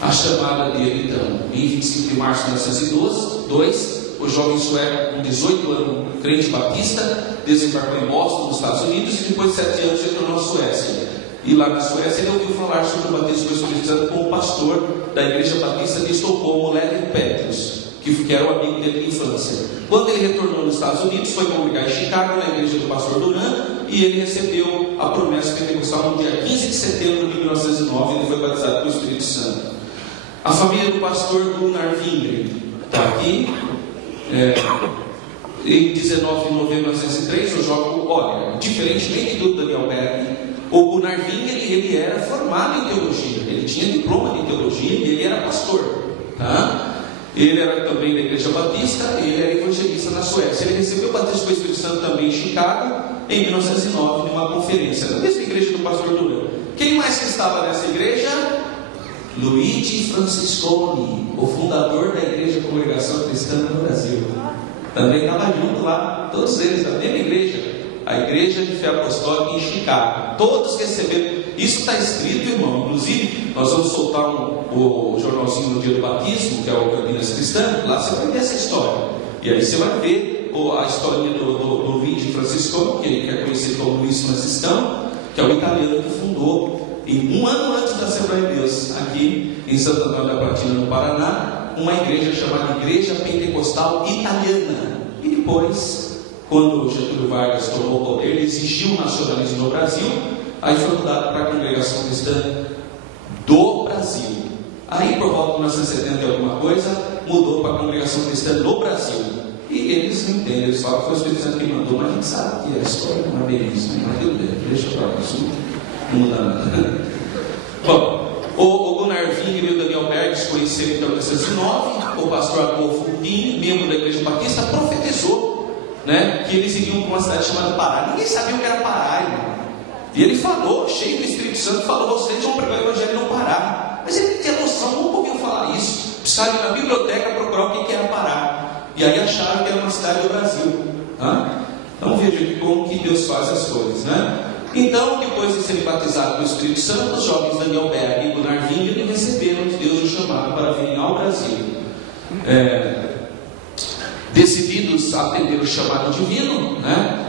A chamada dele, então, em 25 de março de 1902, o jovem sueco, com 18 anos, crente batista, desembarcou em Boston, nos Estados Unidos, e depois de 7 anos retornou à Suécia. E lá na Suécia ele ouviu falar sobre o batismo com o Espírito Santo com o pastor da igreja batista de Estocolmo, Levi Petrus, que era o amigo dele de infância. Quando ele retornou nos Estados Unidos, foi congregar em Chicago, na igreja do pastor Duran, e ele recebeu a promessa pentecostal no dia 15 de setembro de 1909. Ele foi batizado com o Espírito Santo. A família do pastor Gunnar Wingren está aqui. Em 19 de novembro de 1903, eu jogo, olha, diferentemente do Daniel Berg, o Gunnar Wingren, ele era formado em teologia, ele tinha diploma de teologia e ele era pastor, tá? Ele era também da igreja batista, ele era evangelista na Suécia. Ele recebeu o batismo com o Espírito Santo também em Chicago, em 1909, numa conferência da mesma igreja do pastor Duran. Quem mais que estava nessa igreja? Luigi Francesconi, o fundador da Igreja Congregação Cristã no Brasil. Também estava junto lá, todos eles da mesma igreja, a Igreja de Fé Apostólica em Chicago. Todos receberam. Isso está escrito, irmão. Inclusive, nós vamos soltar o jornalzinho no dia do batismo, que é o Campinas Cristã. Lá você vai ver essa história. E aí você vai ver a historinha do Luigi Francesconi, que é conhecido como Luiz Franciscão, que é o italiano que fundou, um ano antes da Assembleia de Deus, aqui em Santo Antônio da Platina, no Paraná, uma igreja chamada Igreja Pentecostal Italiana. E depois, quando Getúlio Vargas tomou o poder, ele exigiu o nacionalismo no Brasil. Aí foi mudado para a Congregação Cristã do Brasil. Aí, por volta de 1970 e alguma coisa, mudou para a Congregação Cristã do Brasil. E eles não entendem, eles falam que foi o Espírito Santo que mandou, mas a gente sabe que a história não é bem isso, mas tudo bem, deixa para lá, isso não muda nada. Bom, o Gunnar Wingren e o Daniel Berg se conheceram então em 1909. O pastor Adolfo Pinho, membro da Igreja Batista, profetizou, né, que eles iriam para uma cidade chamada Pará. Ninguém sabia o que era Pará, irmão. E ele falou, cheio do Espírito Santo, falou: vocês vão pregar o Evangelho no Pará. Mas ele não tinha noção, nunca ouviu falar isso. Precisaram ir na biblioteca procurar o que era Pará. E aí acharam que era uma cidade do Brasil. Então veja aqui como que Deus faz as coisas, né? Então, depois de serem batizados com o Espírito Santo, os jovens Daniel Berg e Gunnar Wingren receberam de Deus o chamado para virem ao Brasil. Decididos a atender o chamado divino, né?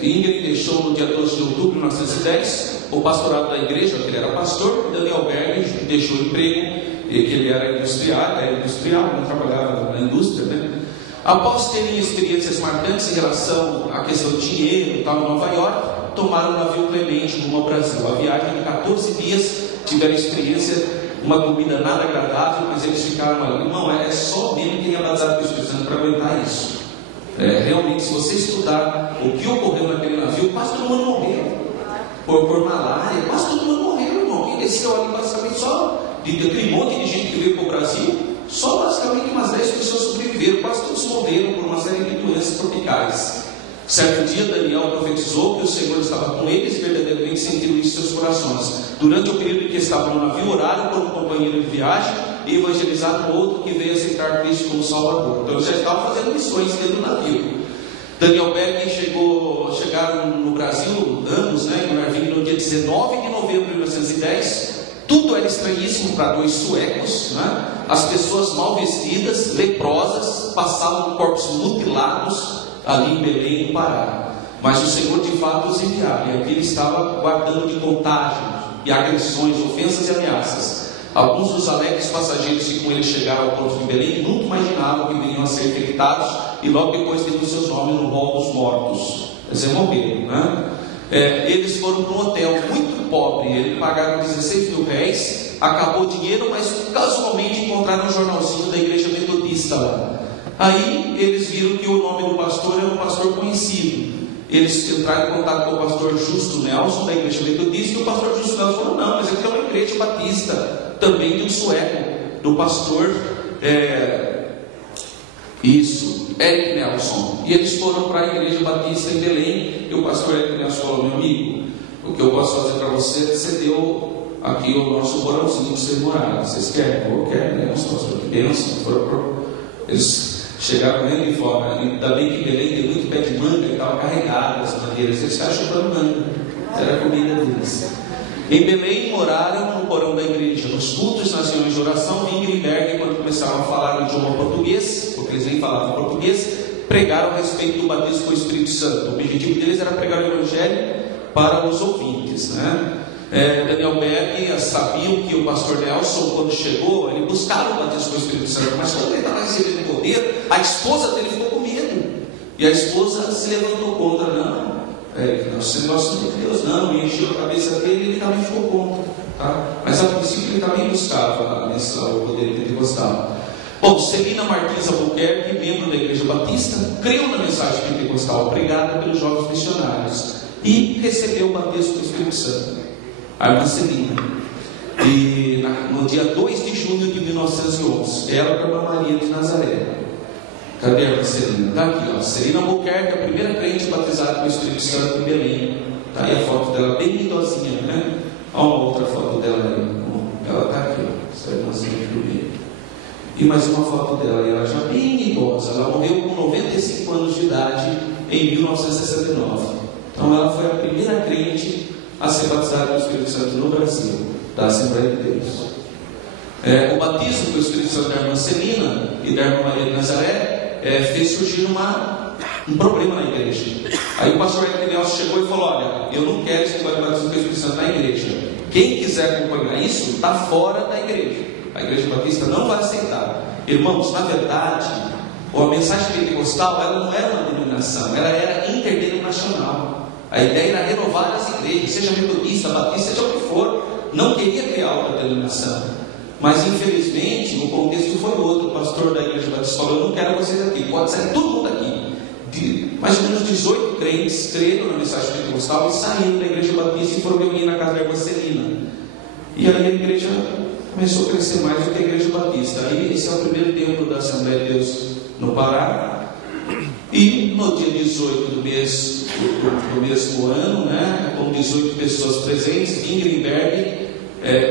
Wingren deixou no dia 12 de outubro de 1910 o pastorado da igreja, que ele era pastor. Daniel Berg deixou o emprego, que ele era industrial, não trabalhava na indústria, né? Após terem experiências marcantes em relação à questão do dinheiro e tal em Nova York, tomaram o navio Clemente rumo ao Brasil. A viagem de 14 dias, tiveram experiência, uma comida nada agradável, mas eles ficaram ali. Irmão, é só mesmo quem é batizado com o Espírito Santo para aguentar isso. Realmente, se você estudar o que ocorreu naquele navio, quase todo mundo morreu por malária, quase todo mundo morreu, irmão. Quem desceu ali basicamente só de aquele monte de gente que veio para o Brasil, só basicamente umas 10 pessoas sobreviveram, quase todos morreram por uma série de doenças tropicais. Certo dia, Daniel profetizou que o Senhor estava com eles e verdadeiramente sentiram isso em seus corações. Durante o período em que estavam no navio, oraram por um companheiro de viagem e evangelizaram outro que veio aceitar Cristo como Salvador. Então eles já estavam fazendo missões dentro do navio. Daniel Berg chegaram no Brasil, ambos, em Marvin, no dia 19 de novembro de 1910. Tudo era estranhíssimo para dois suecos, As pessoas mal vestidas, leprosas, passavam corpos mutilados ali em Belém, no Pará. Mas o Senhor de fato os enviava, e aqui ele estava guardando de contágio e agressões, ofensas e ameaças. Alguns dos alegres passageiros que com ele chegaram ao porto de Belém nunca imaginavam que viriam a ser infectados e logo depois teriam seus nomes no rol dos mortos. Eles morreram, eles foram para um hotel muito pobre, eles pagaram 16 mil réis, acabou o dinheiro, mas casualmente encontraram um jornalzinho da igreja metodista lá. Aí eles viram que o nome do pastor era um pastor conhecido. Eles entraram em contato com o pastor Justo Nelson da igreja metodista, e o pastor Justo Nelson falou: não, mas aqui é uma igreja batista, também de um sueco, do pastor Eric Nelson. E eles foram para a igreja batista em Belém, e o pastor Eric Nelson falou: meu amigo, o que eu posso fazer para você é você deu aqui o nosso porãozinho para vocês morarem. Vocês querem? Eu quero, né? Pastor, que bênção. Eles chegaram com ele de fora. Ainda bem que em Belém tem muito pé de manga, que estava carregado as madeiras. Eles estavam chupando manga, era a comida deles. Em Belém moraram no porão da igreja. Nos cultos, nas reuniões de oração, Wingrenberg, quando começaram a falar o idioma português, porque eles nem falavam português, pregaram a respeito do batismo com o Espírito Santo. O objetivo deles era pregar o Evangelho para os ouvintes, Daniel Berg sabiam que o pastor Nelson, quando chegou, ele buscava o batismo com o Espírito Santo, mas quando ele estava recebendo o poder, a esposa dele ficou com medo, e a esposa se levantou contra. Não, esse negócio de Deus não, e encheu a cabeça dele, e ele também ficou contra, mas a princípio ele também buscava o poder pentecostal. Bom, Celina Martins Albuquerque, membro da igreja batista, creu na mensagem pentecostal pregada pelos jovens missionários e recebeu o batismo com o Espírito Santo. A irmã Celina, e no dia 2 de junho de 1911, ela com a irmã Maria de Nazaré. Cadê a irmã Celina? Está aqui, Celina Albuquerque, a primeira crente batizada com o Espírito Santo em Belém. Está aí a foto dela, bem idosinha, Olha uma outra foto dela aí. Ela está aqui, essa irmãzinha aqui do meio. E mais uma foto dela, ela já bem idosa. Ela morreu com 95 anos de idade em 1969. Então ela foi a primeira crente a ser batizada com o Espírito Santo no Brasil, da Assembleia de Deus. O batismo com o Espírito Santo da irmã Celina e da irmã Maria de Nazaré fez surgir um problema na igreja. Aí o pastor Eric Nelson chegou e falou: olha, eu não quero esse negócio de batismo com o Espírito Santo na igreja. Quem quiser acompanhar isso, está fora da igreja. A igreja batista não vai aceitar. Irmãos, na verdade, a mensagem pentecostal ela não era uma denominação, ela era interdenominacional. A ideia era renovar as igrejas, seja metodista, batista, seja o que for. Não queria criar outra denominação. Mas infelizmente o contexto foi outro. O pastor da igreja batista falou: eu não quero vocês aqui, pode sair todo mundo aqui. Mais ou menos 18 crentes creram na mensagem pentecostal e saíram da igreja batista e foram reunir na casa da irmã Celina. E aí a igreja começou a crescer mais do que a igreja batista. Aí esse é o primeiro templo da Assembleia de Deus no Pará. E no dia 18 do mesmo ano, com 18 pessoas presentes, Wingrenberg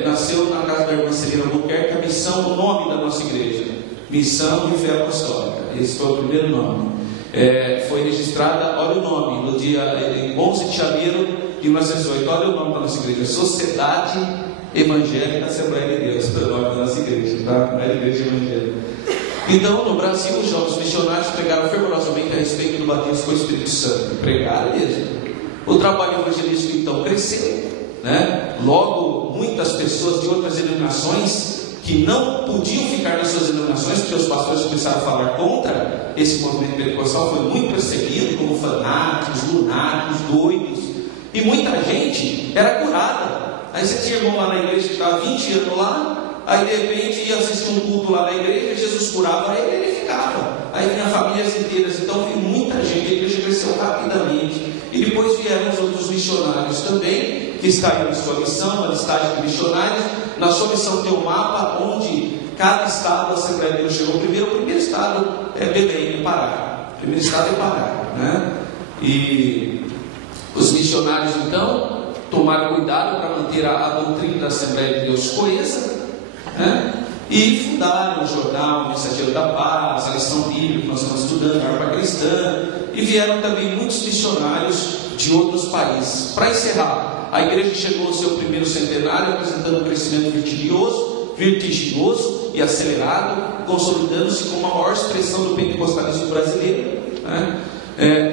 nasceu na casa da irmã Celina Albuquerque a missão, o nome da nossa igreja, Missão de Fé Apostólica. Esse foi o primeiro nome. Foi registrada, olha o nome, no dia 11 de janeiro de 1918. Olha o nome da nossa igreja: Sociedade Evangélica Assembleia de Deus, pelo nome da nossa igreja, tá? É a igreja evangélica. Então, no Brasil, os jovens missionários pregaram fervorosamente a respeito do batismo com o Espírito Santo. Pregaram mesmo. O trabalho evangelístico então cresceu, Logo, muitas pessoas de outras denominações que não podiam ficar nas suas denominações, porque os pastores começaram a falar contra esse movimento pentecostal, foi muito perseguido, como fanáticos, lunáticos, doidos, e muita gente era curada. Aí você tinha irmão lá na igreja que estava 20 anos lá, aí de repente ia assistir um culto lá na igreja, Jesus curava ele, ele ficava. Aí vinha famílias inteiras, então veio muita gente, a igreja cresceu rapidamente. E depois vieram os outros missionários também, que estavam na sua missão, na listagem de missionários. Na sua missão tem um mapa onde cada estado a Assembleia de Deus chegou primeiro. O primeiro estado é Belém, no Pará. O primeiro estado é Pará, né? E os missionários, então, tomaram cuidado para manter a doutrina da Assembleia de Deus coesa, né? E fundaram o jornal Mensageiro da Paz, a lição bíblica que nós estamos estudando, a harpa cristã, e vieram também muitos missionários de outros países. Para encerrar, a igreja chegou ao seu primeiro centenário, apresentando um crescimento vertiginoso e acelerado, consolidando-se como a maior expressão do pentecostalismo brasileiro, né?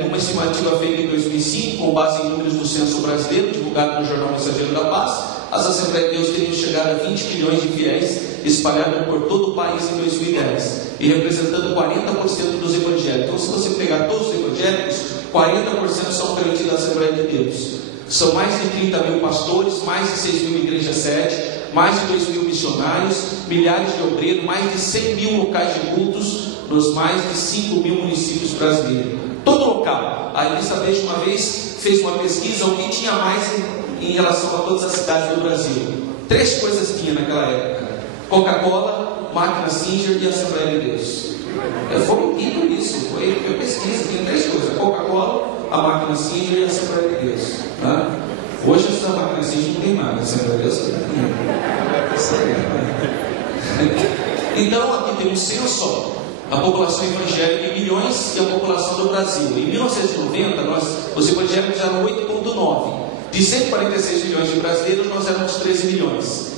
Numa estimativa feita em 2005, com base em números do censo brasileiro, divulgado no jornal Mensageiro da Paz, as Assembleias de Deus teriam chegado a 20 milhões de fiéis, espalhados por todo o país em 2010, e representando 40% dos evangélicos. Então, se você pegar todos os evangélicos, 40% são crentes da Assembleia de Deus. São mais de 30 mil pastores, mais de 6 mil igrejas sede, mais de 2 mil missionários, milhares de obreiros, mais de 100 mil locais de cultos nos mais de 5 mil municípios brasileiros. Todo local. A revista Veja uma vez fez uma pesquisa o que tinha mais em relação a todas as cidades do Brasil. 3 coisas tinha naquela época: Coca-Cola, máquina Singer e Assembleia de Deus. Foi incrível isso, foi pesquisa, tem 3 coisas: Coca-Cola, a máquina Singer e a Assembleia de Deus. Tá? Hoje essa máquina Singer não tem mais, a Assembleia de Deus tem. Então aqui tem um censo, a população evangélica em milhões e a população do Brasil. Em 1990, os evangélicos eram 8,9. De 146 milhões de brasileiros, nós éramos 13 milhões.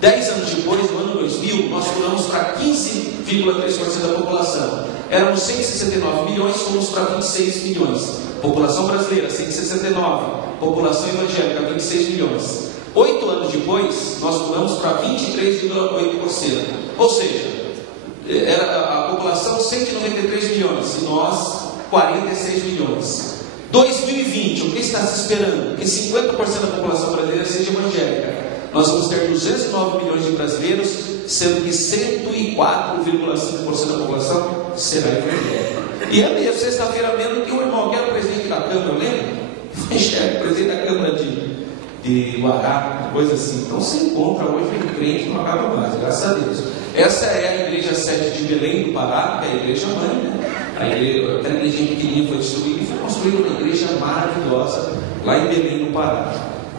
10 anos depois, no ano 2000, nós pulamos para 15,3% da população. Éramos 169 milhões, fomos para 26 milhões. População brasileira, 169. População evangélica, 26 milhões. 8 anos depois, nós pulamos para 23,8%. Ou seja, era a população 193 milhões e nós 46 milhões. 2020, o que está se esperando? Que 50% da população brasileira seja evangélica. Nós vamos ter 209 milhões de brasileiros, sendo que 104,5% da população será evangélica. E é mesmo, sexta-feira mesmo, que o irmão que era o presidente da Câmara, eu lembro? Evangélico, presidente da Câmara de Guará, coisa assim. Então se encontra hoje em crente, não acaba mais, graças a Deus. Essa é a igreja sede de Belém do Pará, que é a igreja mãe, né? Até a igreja pequenininha foi destruída e foi construída uma igreja maravilhosa lá em Belém do Pará.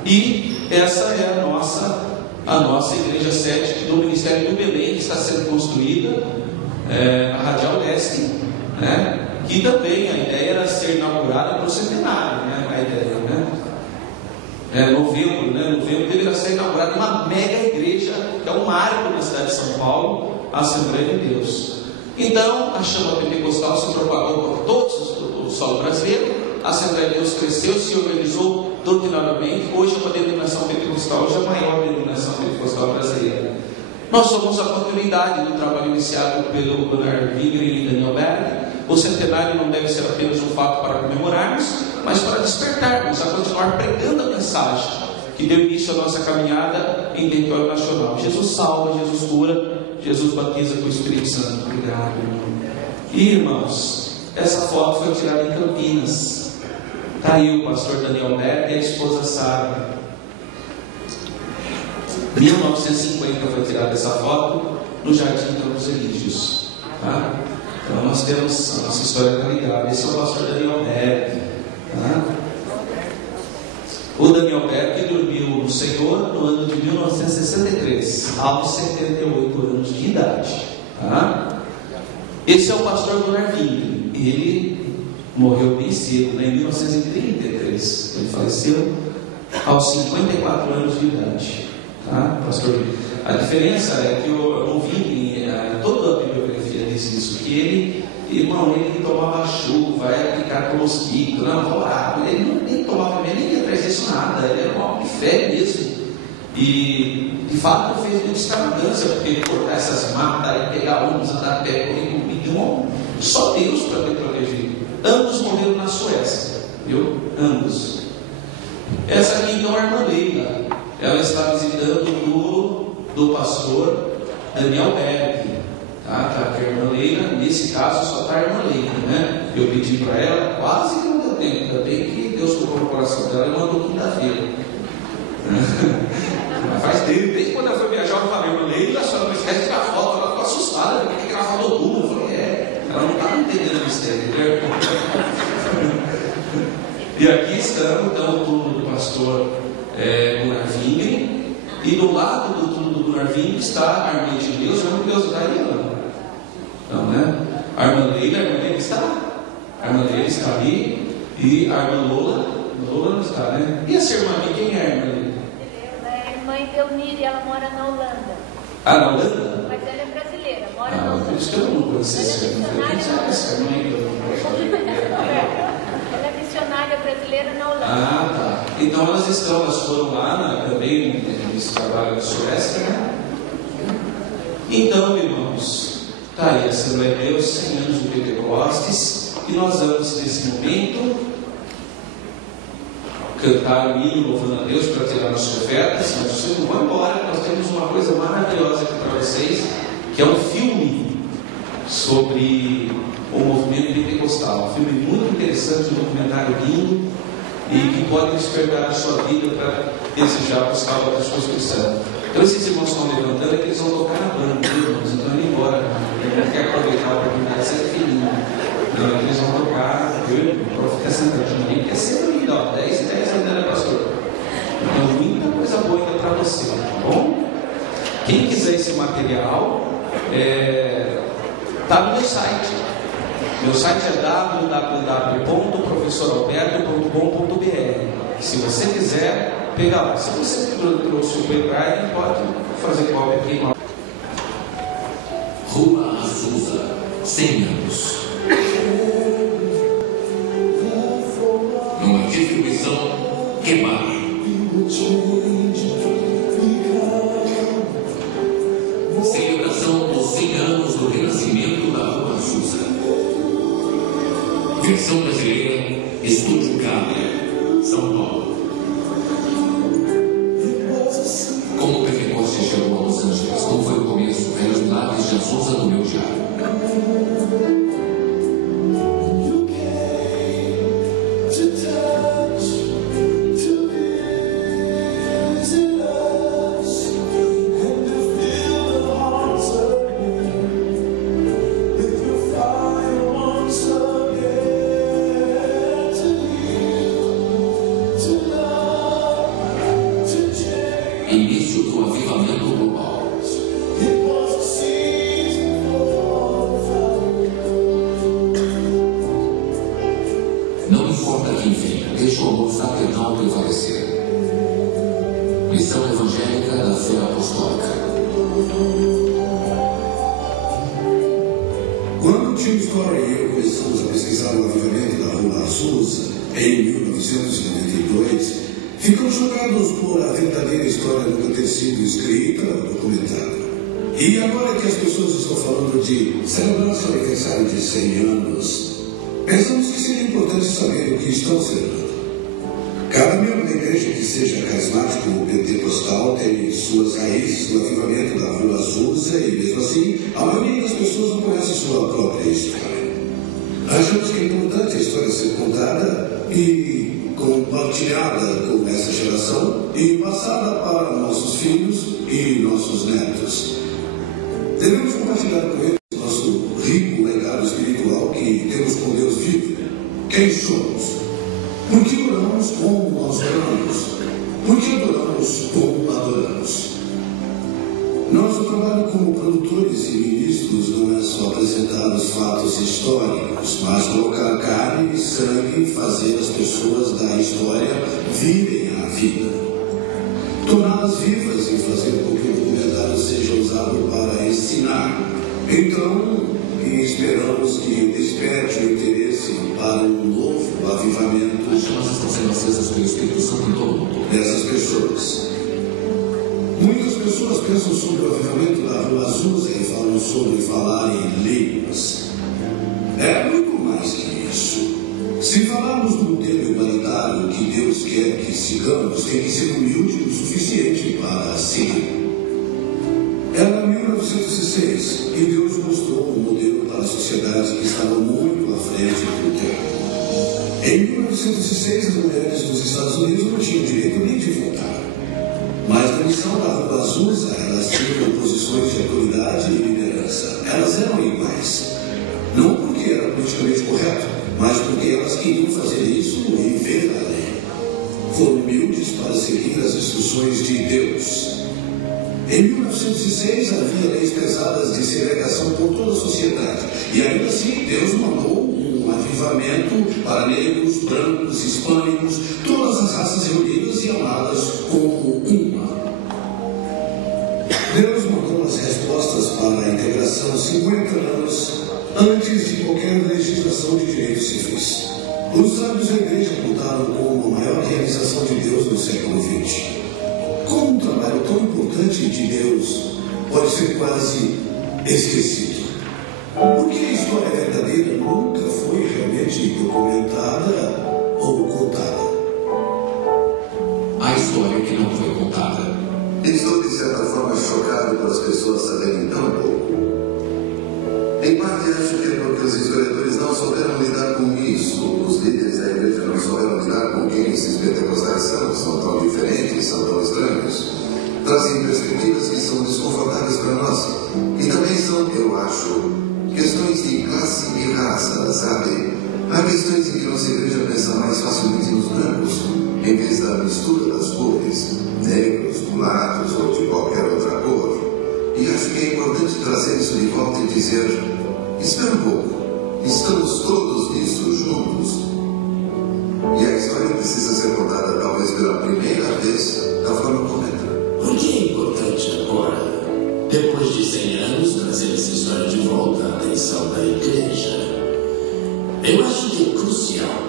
E essa é a nossa igreja sede do Ministério do Belém, que está sendo construída na Radial Leste, né? Que também a ideia era ser inaugurada para o centenário, né? A ideia, né? Novembro deverá ser inaugurada uma mega igreja, que é um marco na cidade de São Paulo, a Assembleia de Deus. Então, a chama pentecostal se propagou por todo o solo brasileiro, a Assembleia de Deus cresceu, se organizou doutrinariamente. Hoje é uma denominação pentecostal, hoje é a maior denominação pentecostal brasileira. Nós somos a continuidade do trabalho iniciado pelo Gunnar Wingren e Daniel Berg. O centenário não deve ser apenas um fato para comemorarmos, mas para despertarmos a continuar pregando a mensagem que deu início à nossa caminhada em território nacional. Jesus salva, Jesus cura, Jesus batiza com o Espírito Santo. Obrigado, irmão. E irmãos, essa foto foi tirada em Campinas. Está aí o pastor Daniel Berg e a esposa Sara. 1950 foi tirada essa foto no Jardim Campos Elíseos. Tá? Então nós temos a nossa história ligada. Esse é o pastor Daniel Berg. Tá? O Daniel Berg dormiu no Senhor no ano de 1963, aos 78 anos de idade. Tá? Esse é o pastor Gunnar Wingren. Ele morreu bem cedo, né? Em 1933. Ele faleceu aos 54 anos de idade. Tá? Pastor, a diferença é que o Wingren, toda a bibliografia diz isso, que ele, irmão, ele tomava chuva, ia picar com mosquito, ele nem tomava remédio, nem ia atrás disso nada, ele era um homem de fé mesmo. E de fato não fez muita extravagância, porque ele cortar essas matas, pegar ônibus, andar a pé, correr com pediu só Deus para ter protegido. Ambos morreram na Suécia, viu? Ambos. Essa aqui então é a irmã Leila. Ela está visitando o túmulo do pastor Daniel Berg. Tá? A irmã Leila, nesse caso só está a irmã Leila, né? Eu pedi para ela, quase que não deu tempo, ainda bem que Deus tocou no coração dela e mandou quinta-feira. Mas faz tempo, desde quando ela foi viajar, eu falei, irmã Leila, a senhora não esquece de tirar foto lá com a entendeu? E aqui estamos, então, o túmulo do pastor Gunnar Wingren, e do lado do túmulo do Gunnar Wingren está a Arminha de Deus. A Arminha de Deus está aí, não, né? A irmã Leila está? A irmã Leila está ali, e a irmã Lola não está, né? E essa irmã aqui, quem é a irmã Leila? É a irmã Delmira, ela mora na Holanda. Ah, na Holanda? Mas ela é brasileira, mora na Holanda. Por isso que eu não conheço essa irmã. Ela é missionária brasileira na Holanda. Ah, tá. Então elas foram lá também nesse trabalho da Suécia, né? Então, irmãos, está aí a Assembleia de Deus, 100 anos do Pentecostes, e nós vamos nesse momento cantar o hino louvando a Deus para tirar nossas ofertas, mas vocês não vão embora, nós temos uma coisa maravilhosa aqui para vocês, que é um filme sobre o movimento pentecostal. Um filme muito interessante, um documentário lindo, e que pode despertar a sua vida para desejar buscar outras coisas cristãs. Então esses irmãos estão levantando é que eles vão tocar na banda, irmãos, então indo embora, ele não quer aproveitar a oportunidade de ser filhinho. Então eles vão tocar, para ficar sentadinho ali, porque é sempre lindo, ó, 10 né, pastor? Então muita coisa boa ainda para você, tá bom? Quem quiser esse material, está no meu site. Meu site é www.professoralberto.com.br. Se você quiser, pega lá. Se você trouxe o pendrive, pode fazer cópia aqui. Rua Azusa, 100 anos. Numa distribuição Queimar. Celebração dos 100 anos do renascimento da Rua Azusa. Versão brasileira, Estúdio Câmara, São Paulo. Como o Pentecostes chegou a Los Angeles, como foi o começo, eram os lares de Azusa no meu diário. Início do avivamento global. Não importa quem venha, deixe o amor fraternal prevalecer. Missão evangélica da fé apostólica. Quando o tio Story e eu começamos a pesquisar o avivamento da Rua Azusa, em 1992, ficamos chocados por a verdadeira história nunca ter sido escrita ou documentada. E agora que as pessoas estão falando de celebrar seu aniversário de 100 anos, pensamos que seria importante saber o que estão celebrando. Cada membro da igreja que seja carismático ou pentecostal tem suas raízes no avivamento da Rua Azusa e, mesmo assim, a maioria das pessoas não conhece sua própria história. Achamos que é importante a história ser contada e compartilhada com essa geração e passada para nossos filhos e nossos netos. Devemos compartilhar com eles nosso rico legado espiritual que temos com Deus vivo. Quem somos? Por que oramos como nós oramos? Por que adoramos como adoramos? Nosso trabalho como produtores e ministros não é só apresentar os fatos históricos, mas colocar carne e sangue e fazer as pessoas da história virem a vida. Torná-las vivas e fazer com que o documentário seja usado para ensinar. Então, esperamos que desperte o interesse para um novo avivamento. As chamas estão sendo acesas pelo Espírito Santo em todo o mundo. Dessas pessoas. Muitas pessoas pensam sobre o avivamento da Rua Azusa e falam sobre falar em línguas. É muito mais que isso. Se falarmos do modelo humanitário que Deus quer que sigamos, tem que ser humilde o suficiente para seguir. Era 1906 e Deus mostrou um modelo para a sociedade que estava muito à frente do tempo. Em 1906, as mulheres dos Estados Unidos não tinham direito nem de votar. Mas na missão da Rua Azusa, elas tinham posições de autoridade e liderança. Elas eram iguais. Não porque porque era politicamente correto, mas porque elas queriam fazer isso e ver a lei. Foram humildes para seguir as instruções de Deus. Em 1906 havia leis pesadas de segregação por toda a sociedade. E ainda assim, Deus mandou um avivamento para negros, brancos, hispânicos, todas as raças reunidas e amadas como uma. Deus mandou as respostas para a integração 50 anos antes de qualquer legislação de direitos civis. Os sábios da igreja contaram como a maior realização de Deus no século XX. Como um trabalho tão importante de Deus pode ser quase esquecido? Porque a história verdadeira nunca foi realmente documentada ou contada. A história que não foi contada. Estou, de certa forma, chocado pelas pessoas saberem tão pouco. Em parte, acho que é porque os historiadores não souberam lidar com isso. Os líderes da igreja não souberam lidar com quem esses pentecostais são tão diferentes, são tão estranhos. Trazem perspectivas que são desconfortáveis para nós. E também são, eu acho, questões de classe e raça, sabe? Há questões em que nossa igreja pensa mais facilmente nos brancos, em vez da mistura das cores, negros, mulatos ou de qualquer outra cor. E acho que é importante trazer isso de volta e dizer: espera um pouco, estamos todos nisso juntos. E a história precisa ser contada talvez pela primeira vez da forma correta. Por que é importante agora, depois de 100 anos, trazer essa história de volta à atenção da igreja? Eu acho que é crucial.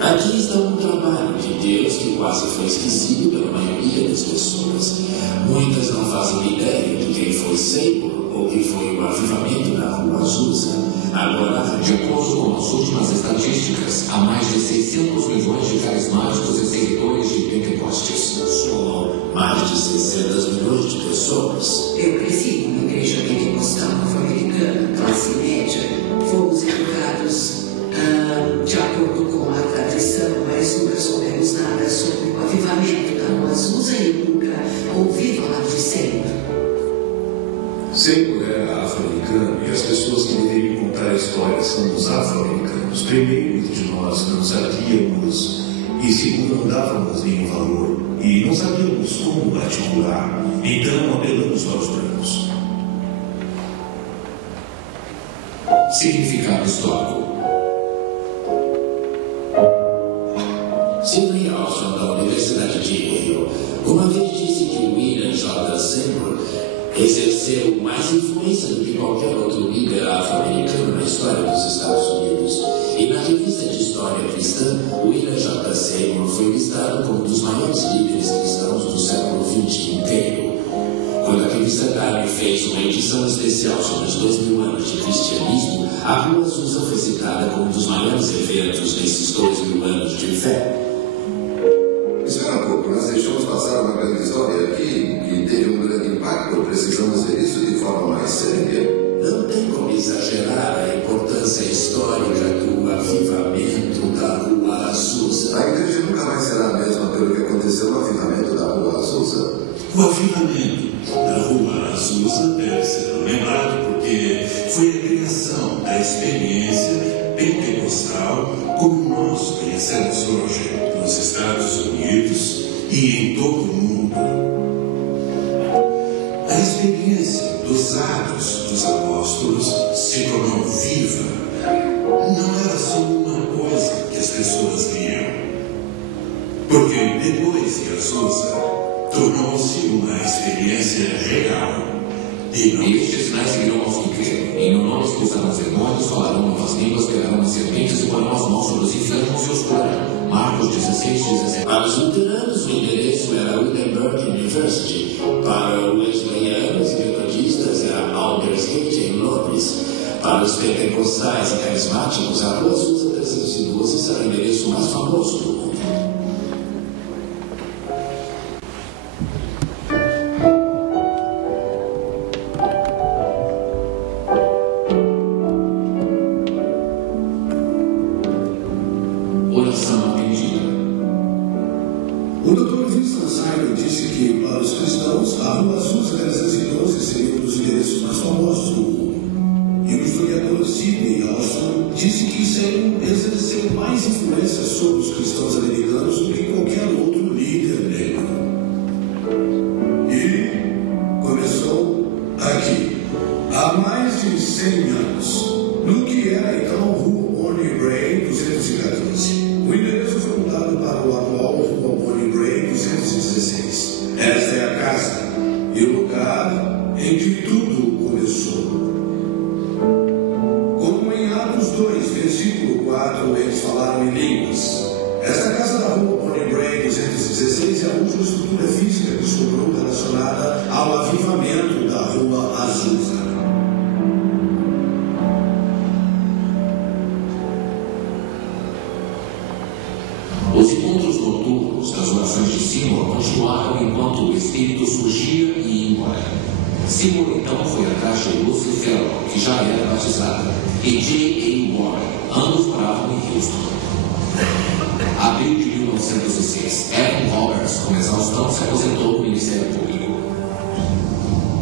Aqui está um trabalho de Deus que quase foi esquecido pela maioria das pessoas. Muitas não fazem ideia de quem foi Seymour ou que foi o avivamento da Rua Azusa. Agora, De acordo com as últimas estatísticas, há mais de 600 milhões de carismáticos e seguidores de Pentecostes. somam mais de 600 milhões de pessoas. Eu cresci numa igreja pentecostal afro-americana, classe média. Fomos educados de acordo com a tradição, mas nunca soubemos nada sobre o avivamento da Rua Azusa e nunca ouvi falar de Seymour. Seymour era afro-americano e as pessoas que deveriam contar a história são os afro-americanos. Primeiro, de nós não sabíamos e segundo, não dávamos nenhum valor e não sabíamos como articular. Então, apelamos para os brancos. Significado histórico. Sidney Austin, da Universidade de Yale, uma vez disse que William J. Seymour exerceu mais influência do que qualquer outro líder afro-americano na história dos Estados Unidos. E na revista de História Cristã, William J. Seymour foi listado como um dos maiores líderes cristãos do século XX inteiro. Quando a revista Time fez uma edição especial sobre os 2000 anos de cristianismo, a Rua Azusa foi citada como um dos maiores eventos desses 2000 anos de fé. Espera um pouco, nós deixamos passar uma grande história aqui que teve um grande impacto. Precisamos ver isso de forma mais séria. Não tem como exagerar a importância histórica do avivamento da Rua Azusa. A igreja nunca mais será a mesma pelo que aconteceu no avivamento da Rua Azusa. O avivamento da Rua Azusa deve ser lembrado porque foi a criação da experiência pentecostal como nós conhecemos hoje nos Estados Unidos e em todo o mundo. A experiência dos Atos dos Apóstolos se tornou viva. Não era só uma coisa que as pessoas liam. Porque depois de Azusa, tornou-se uma experiência real. E estes sinais seguirão aos que creram. Em meu nome expulsarão os demônios, falarão novas línguas, pegarão as serpentes e porão as mãos sobre os enfermos e os curarão. Marcos 16:17. Para os luteranos, o endereço era Wittenberg University. Para os wesleyano e metodistas, era Aldersgate em Londres. Para os pentecostais e carismáticos, a Rua Azusa 312 será o endereço mais famoso do mundo. Oração atendida. O Dr. Winston Simon disse que, para os cristãos, a Rua Azusa 312 seria um dos endereços mais famosos do mundo. E os historiador Sidney Austin disse que Seymour exerceu mais influência sobre os cristãos americanos do que qualquer outro líder negro. E começou aqui, há mais de 100 anos, no que era então Rua Bonnie Bray 214. O endereço foi mudado para o atual Rua Bonnie Bray 216. Esta é a casa e o lugar em que tudo começou. Como em Atos 2, versículo 4, eles falaram em línguas. Esta casa da Rua Bonnie Bray 216 é a última estrutura física que sobrou relacionada ao avivamento da Rua Azusa. Os encontros noturnos das orações de Seymour continuaram enquanto o espírito surgia e ia embora. Seymour então foi atrás de Lucy Farrell, que já era batizada, e J.A. Warren, ambos moravam em Houston. Abril de 1906, Evan Roberts, com exaustão, se aposentou do Ministério Público.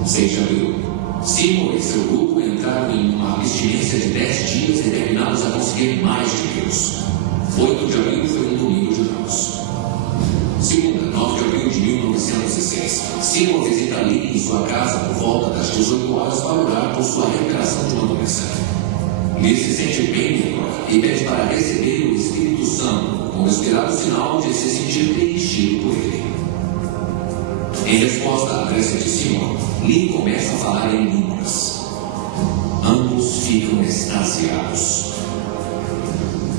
6 de abril, Seymour e seu grupo entraram em uma abstinência de 10 dias determinados a conseguir mais de Deus. 8 de abril foi um domingo de Ramos. Segunda, 9 de abril de 1906, Seymour visita Lee em sua casa por volta das 18 horas para orar por sua recuperação de uma doença. Lee se sente bem melhor e pede para receber o Espírito Santo, com o esperado sinal de se sentir preenchido por ele. Em resposta à prece de Seymour, Lee começa a falar em línguas. Ambos ficam extasiados.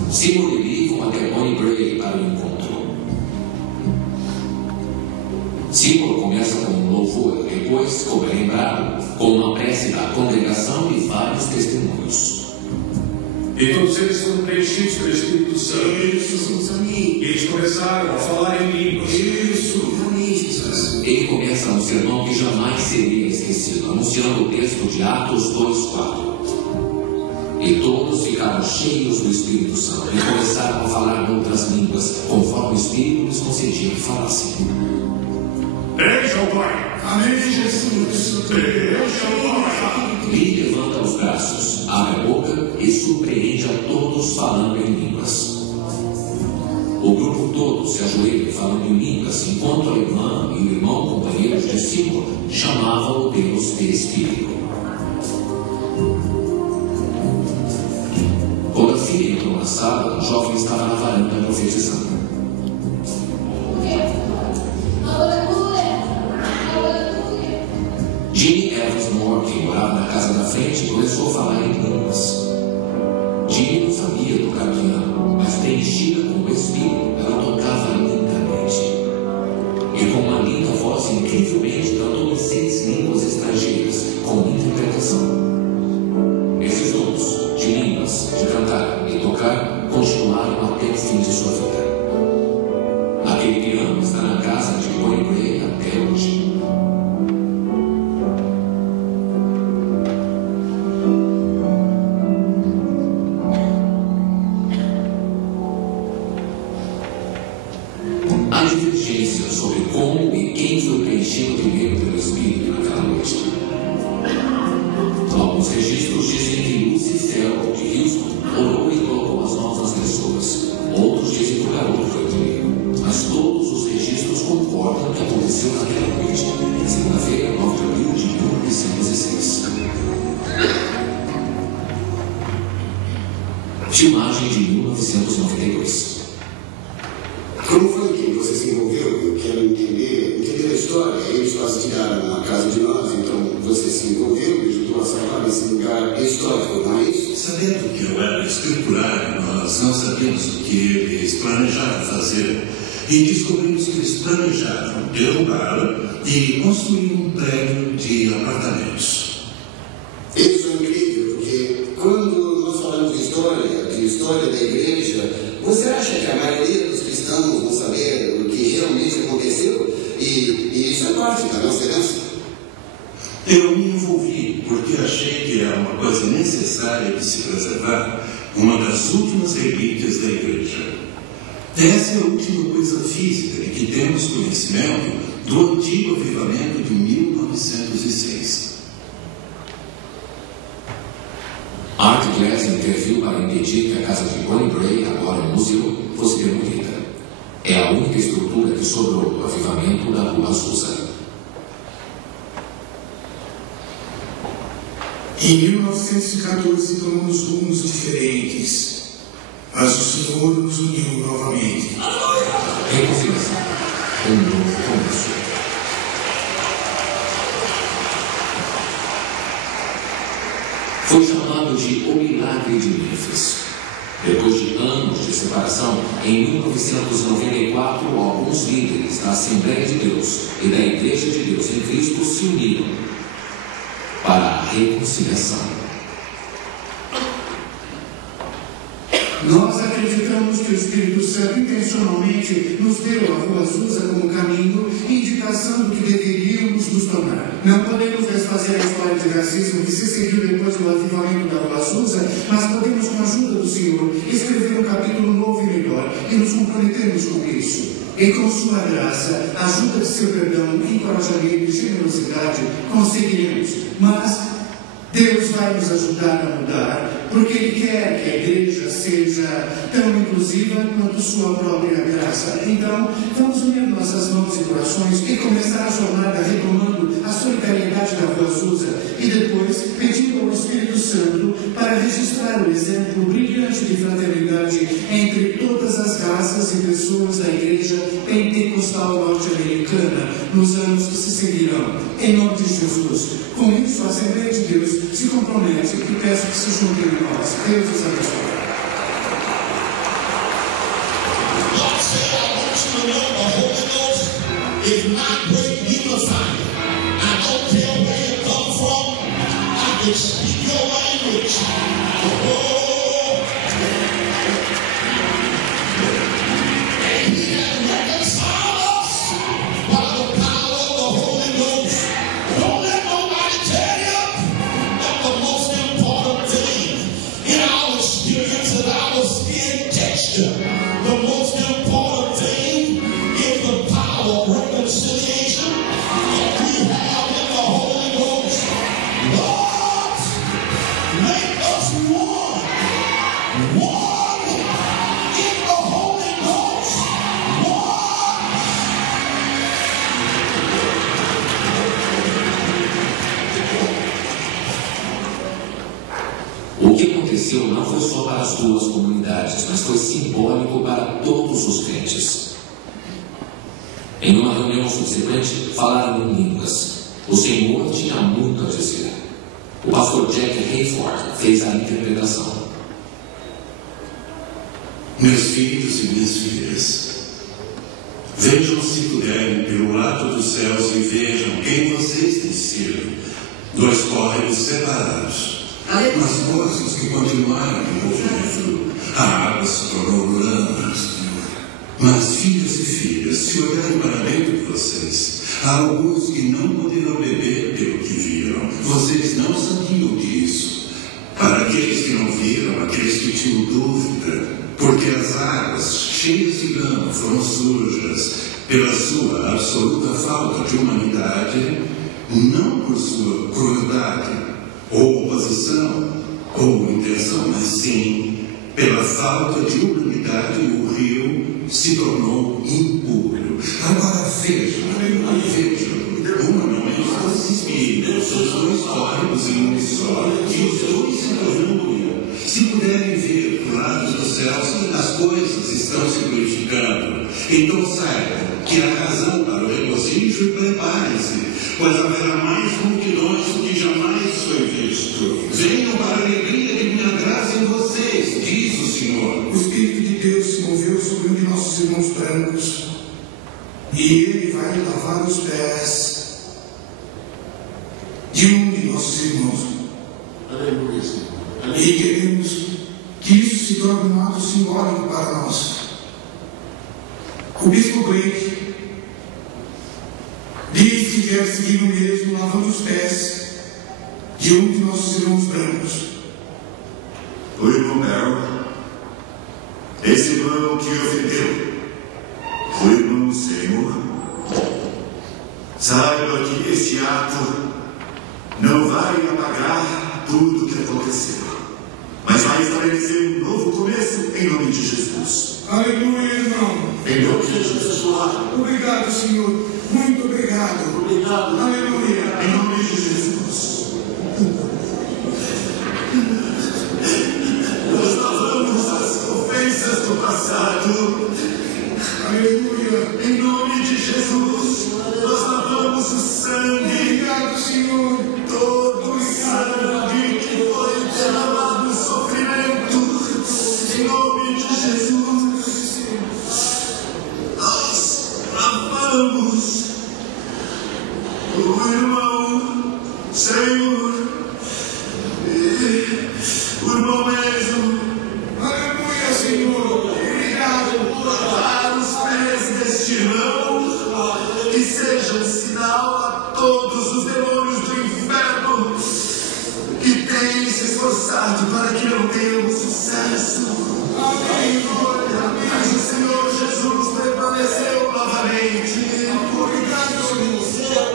Seymour e Lee vão até Bonnie Bray para o encontro. Seymour começa com um louvor, depois, como é lembrado, com uma prece da congregação e vários testemunhos. E todos eles foram preenchidos pelo Espírito Santo. Eles começaram a falar em línguas. Ele começa um sermão que jamais seria esquecido, anunciando o texto de Atos 2:4. E todos ficaram cheios do Espírito Santo e começaram a falar em outras línguas, conforme o Espírito lhes concedia que falassem. Deixa o Pai! Amém, Jesus! Deixa o Pai! Lee levanta os braços, abre a boca e surpreende a todos falando em línguas. O grupo todo se ajoelha falando em línguas, enquanto a irmã e o irmão companheiros de Seymour chamavam o Deus de Espírito. Quando a filha entrou na sala, o jovem estava na varanda profetizando. Jimmy Evans Moore, que morava na casa da frente, começou a falar em línguas. Jimmy não sabia tocar piano, mas preenchida com o Espírito, ela tocava lindamente. E com uma linda voz, incrivelmente cantou em 6 línguas estrangeiras, com interpretação. Esses dons, de línguas, de cantar e tocar, continuaram até o fim de sua vida. Aquele piano está na casa de Bonnie Bray até hoje. Há divergências sobre como e quem foi preenchido primeiro pelo Espírito naquela noite. Alguns registros dizem que Lucy Farrell, de Houston, orou e colocou as mãos nas pessoas. Outros dizem que o garoto foi o primeiro. Mas todos os registros concordam que aconteceu naquela noite, segunda-feira, 9 de abril de 1916. Filmagem de 1992. Como foi que você se envolveu? Eu quero entender a história. Eles quase tiraram a casa de nós, então você se envolveu e ajudou a salvar esse lugar histórico, não é isso? Sabendo que eu era escriturário, nós não sabíamos o que eles planejavam fazer. E descobrimos que eles planejavam derrubá-la e construir um prédio de apartamentos. Isso é incrível, porque quando nós falamos de história da igreja, você acha que a maioria dos cristãos vão saber o que realmente aconteceu? E isso é parte da nossa herança? Eu me envolvi porque achei que era uma coisa necessária de se preservar, uma das últimas relíquias da igreja. Essa é a última coisa física de que temos conhecimento do antigo avivamento de 1906. Wesley interviu para impedir que a casa de Bonnie Gray, agora um museu, fosse demolida. É a única estrutura que sobrou do avivamento da Rua Azusa. Em 1914 tomamos rumos diferentes, mas o Senhor nos uniu novamente. Reconciliação. Um novo começo. Foi chamado de O Milagre de Mênfis. Depois de anos de separação, em 1994, alguns líderes da Assembleia de Deus e da Igreja de Deus em Cristo se uniram para a reconciliação. Nós acreditamos que o Espírito Santo intencionalmente nos deu a Rua Azusa como caminho e indicação do que deveríamos nos tornar. Não podemos desfazer a história de racismo que se seguiu depois do avivamento da Rua Azusa, mas podemos, com a ajuda do Senhor, escrever um capítulo novo e melhor e nos comprometermos com isso. E com sua graça, ajuda de seu perdão, encorajamento e generosidade, conseguiremos. Mas Deus vai nos ajudar a mudar, porque Ele quer que a igreja seja tão inclusiva quanto sua própria graça. Então, vamos unir nossas mãos e corações e começar a jornada retomando a solidariedade da Rua Azusa e depois pedindo ao Espírito Santo para registrar o exemplo brilhante de fraternidade entre todas as raças e pessoas da igreja pentecostal norte-americana nos anos que se seguirão. Em nome de Jesus. Com isso, a Assembleia de Deus se compromete e peço que se juntem a nós. Deus os abençoe. God said, I want you to know the Holy Ghost is my great unifier. I don't care where you come from. I can speak your language. Oh. And He has reconciled us by the power of the Holy Ghost. Don't let nobody tell you that the most important thing in our experience is our skin texture. The most important thing is the power of reconciliation that we have in the Holy Ghost. Lord, make us one. One in the Holy Ghost. O que aconteceu não foi só para as duas comunidades, mas foi simbólico para todos os crentes. Em uma reunião subsequente, falaram em línguas. O Senhor tinha muito a dizer. O pastor Jack Hayford fez a interpretação. Meus filhos e minhas filhas, vejam se puderem pelo lado dos céus e vejam quem vocês têm sido. Dois córregos separados, mas poços que continuaram em movimento. A água se tornou lama. Mas filhos e filhas, se olharem para dentro de vocês, há alguns que não poderão beber pelo que viram. Vocês não sabiam disso. Para aqueles que não viram, aqueles que tinham dúvida, porque as águas cheias de lama foram sujas pela sua absoluta falta de humanidade, não por sua crueldade, ou oposição, ou intenção, mas sim pela falta de humanidade, o rio se tornou impuro. Agora vejam, uma não é só se inspira, os dois córregos em um só, e os dois se tornam um. Se puderem ver do lado dos céus, as coisas estão se glorificando. Então saibam que há razão para o regozijo e preparem-se, pois haverá mais multidões do que jamais foi visto. Venham para a alegria de minha graça em vocês, diz o Senhor. O Espírito de Deus se moveu sobre um de nossos irmãos brancos e Ele vai lavar os pés de um de nossos irmãos. Aleluia. E queremos que isso se torne um ato simbólico para nós. O bispo Blake diz que quer seguir o mesmo lavando os pés de um de nossos irmãos brancos. O irmão Bell, esse irmão que ofendeu, o irmão Seymour, saiba que este ato não vai apagar tudo o que aconteceu, mas mas vai estabelecer um novo começo em nome de Jesus. Aleluia, irmão. Em nome de Jesus. Obrigado, Senhor. Muito obrigado. Obrigado. Aleluia. Em nome de Jesus. Nós lavamos as ofensas do passado. Aleluia. Em nome de Jesus. Nós lavamos o sangue. Obrigado, Senhor. Todo o sangue que foi derramado no sofrimento. Em nome de Jesus. Nós lavamos o irmão, Senhor. O irmão mesmo. Aleluia, Senhor. Obrigado por lavar os pés deste irmão. Que seja um sinal a todos os demônios do inferno que têm se esforçado para que não tenhamos sucesso. Amém. Mas o Senhor Jesus prevaleceu novamente. Obrigado, Senhor.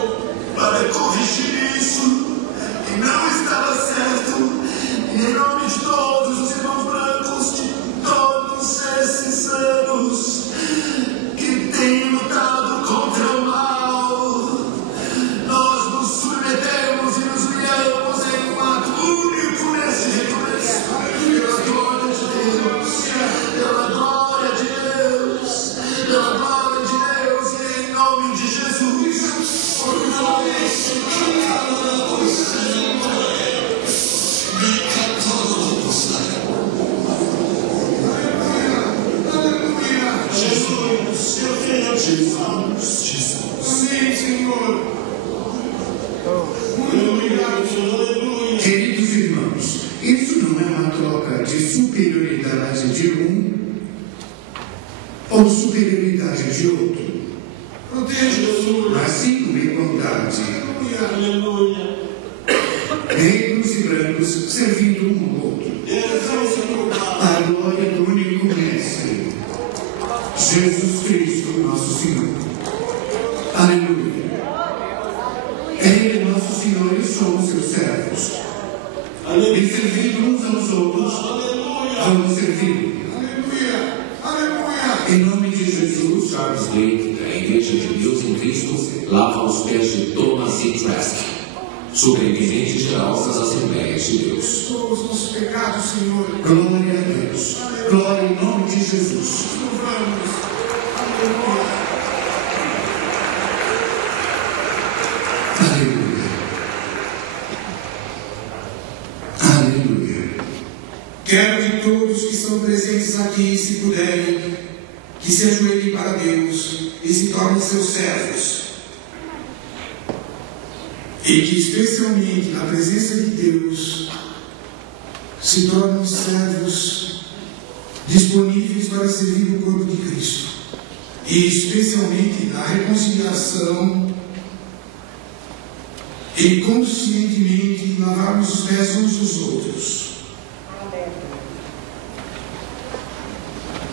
Para corrigir isso que não estava certo. E em nome de todos os irmãos brancos, de todos esses anos que têm lutado contra o mal, nós nos submetemos e nos humilhamos em um ato único nesse recomeço. Pela glória de Deus, pela glória de Deus, pela glória de Deus, e em nome de Jesus. Jesus, eu creio, Jesus. Amém, Senhor. Muito obrigado, Senhor. Queridos irmãos, isso não é uma troca de superioridade de um ou superioridade de outro. Proteja, Jesus. Assim como igualdade. Aleluia. Negros e brancos servindo um ao outro. A glória do único mestre, Jesus Cristo, nosso Senhor. Aleluia. Ele é nosso Senhor e somos seus servos. E servindo uns aos outros, vamos servir. Aleluia. Aleluia. Em nome de Jesus, Charles Blake, da Igreja de Deus em Cristo, lava os pés de Thomas E. Trask, superintendente geral das Assembleias de Deus. Todos os nossos pecados, Senhor. Glória a Deus. Glória em nome de Jesus. Louvamos. Aleluia. Aleluia. Aleluia. Quero que todos que estão presentes aqui, se puderem, que se ajoelhem para Deus e se tornem seus servos. E que, especialmente na presença de Deus, se tornem servos disponíveis para servir o corpo de Cristo. E especialmente na reconciliação e conscientemente lavarmos os pés uns dos outros.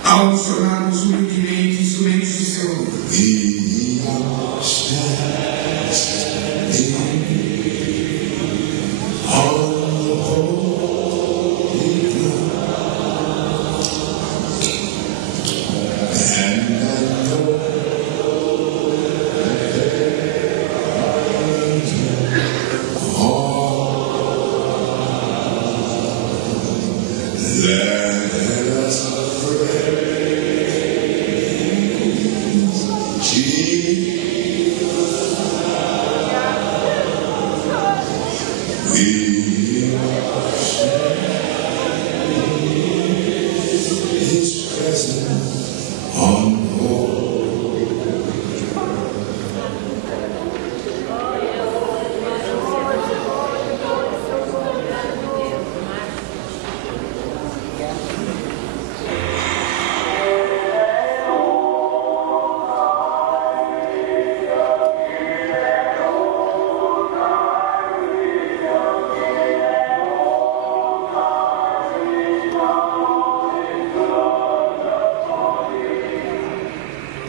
Ao nos tornarmos humildemente instrumentos de seu amor.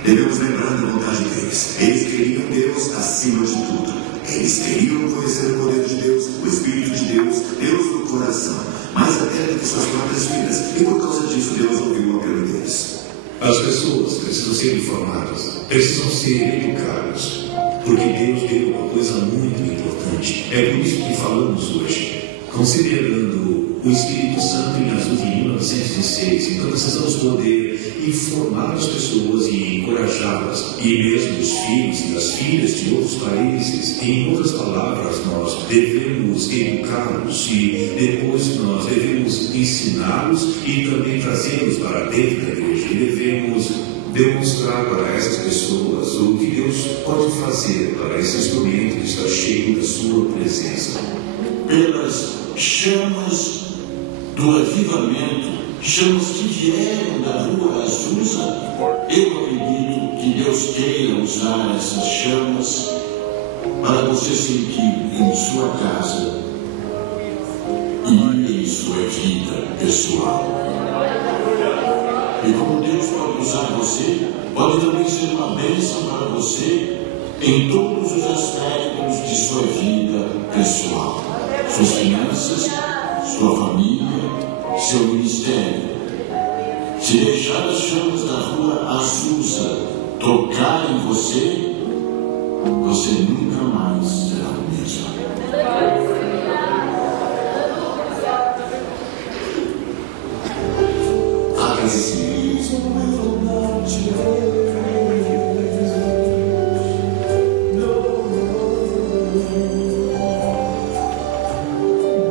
Devemos lembrar da vontade deles. Eles queriam Deus acima de tudo. Eles queriam conhecer o poder de Deus, o Espírito de Deus, Deus no coração. mais até do que suas próprias vidas. E por causa disso, Deus ouviu o apelo deles. As pessoas precisam ser informadas, precisam ser educadas, porque Deus deu uma coisa muito importante. É por isso que falamos hoje, considerando o Espírito Santo em Jesus em 1906. Então precisamos poder informar as pessoas e encorajá-las, e mesmo os filhos e as filhas de outros países. Em outras palavras, nós devemos educá-los e depois nós devemos ensiná-los e também trazê-los para dentro da igreja. E devemos demonstrar para essas pessoas o que Deus pode fazer para esse instrumento que está cheio da sua presença. Pelas chamas do avivamento, chamas que vieram da rua Azusa, eu acredito que Deus queira usar essas chamas para você sentir em sua casa e em sua vida pessoal. E como Deus pode usar você, pode também ser uma bênção para você em todos os aspectos de sua vida pessoal. Suas finanças, sua família, seu ministério. Se deixar as chamas da rua Azusa tocar em você, você nunca mais será o mesmo.